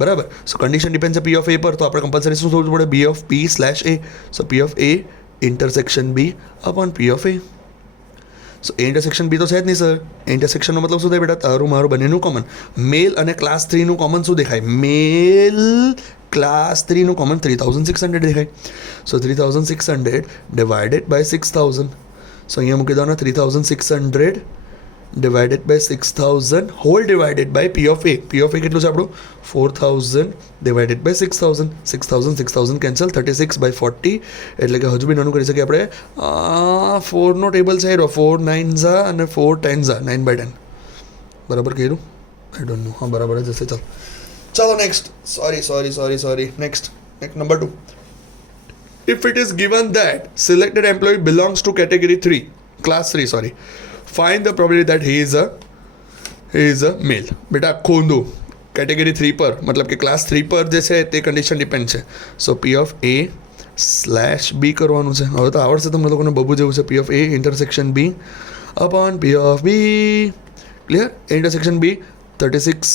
બરાબર. સો કન્ડિશન ડિપેન્ડ છે પી ઓફ એ પર, તો આપણે કમ્પલસરી શું થવું પડે? B of P slash A. So P of A intersection B upon P of A. So A intersection B તો છે જ નહીં સર. એ ઇન્ટરસેક્શનનો મતલબ શું થાય બેટા? તારું મારું બંનેનું કોમન. મેલ અને ક્લાસ 3નું કોમન શું દેખાય? મેલ ક્લાસ 3નું કોમન 3,600 દેખાય. સો 3,600 ડિવાઇડેડ બાય 6,000. સો અહીંયા મૂકી દેવાના 3,600 divided by 6,000 whole divided by P of A. P of A કેટલું છે આપણું? 4,000 ડિવાઇડેડ બાય 6,000. 6,000 કેન્સલ, 36/40, એટલે કે હજુ બી નાનું કરી શકીએ આપણે. 4નો ટેબલ છે, 4 9s અને 4 10s, 9/10, બરાબર કર્યું? I don't know. હા બરાબર જ હશે. ચાલો next. Sorry next number 2. If it is given that selected employee belongs to category 3, class 3, find the probability that he is a male. બેટા ખોંદું કેટેગરી 3 પર, મતલબ કે ક્લાસ 3 પર જે છે તે કન્ડિશન ડિપેન્ડ છે. સો પી ઓફ એ સ્લેશ બી કરવાનું છે. હવે તો આવડશે તમને લોકોને બબુ જેવું છે. P of A intersection B upon P of B. Clear? Intersection B 36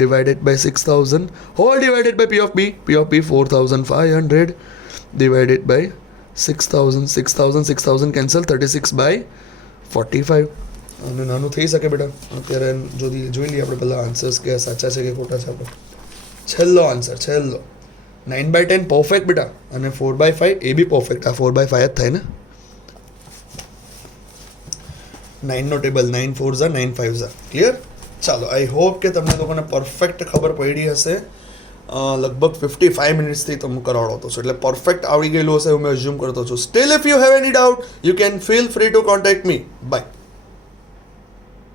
divided by 6,000 whole divided by P of B. P of B 4,500 divided by 6,000 cancel, 36/45. અને નાનું થઈ શકે બેટા. અત્યારે જોઈ લઈએ આપણે પહેલાં આન્સર્સ કે સાચા છે કે ખોટા છે આપણે. છેલ્લો આન્સર 9/10 પરફેક્ટ બેટા, અને 4/5 એ બી પરફેક્ટ. આ 4/5 જ થાય ને. 9નો ટેબલ 9 4s 9 5s. ક્લિયર? ચાલો આઈ હોપ કે તમને લોકોને પરફેક્ટ ખબર પડી હશે. લગભગ 55 મિનિટ્સથી તમે કરાવડો છો એટલે પરફેક્ટ આવડી ગયેલું હશે એવું મેં અઝ્યુમ કરતો છું. Still if you have any doubt you can feel free to contact me. By.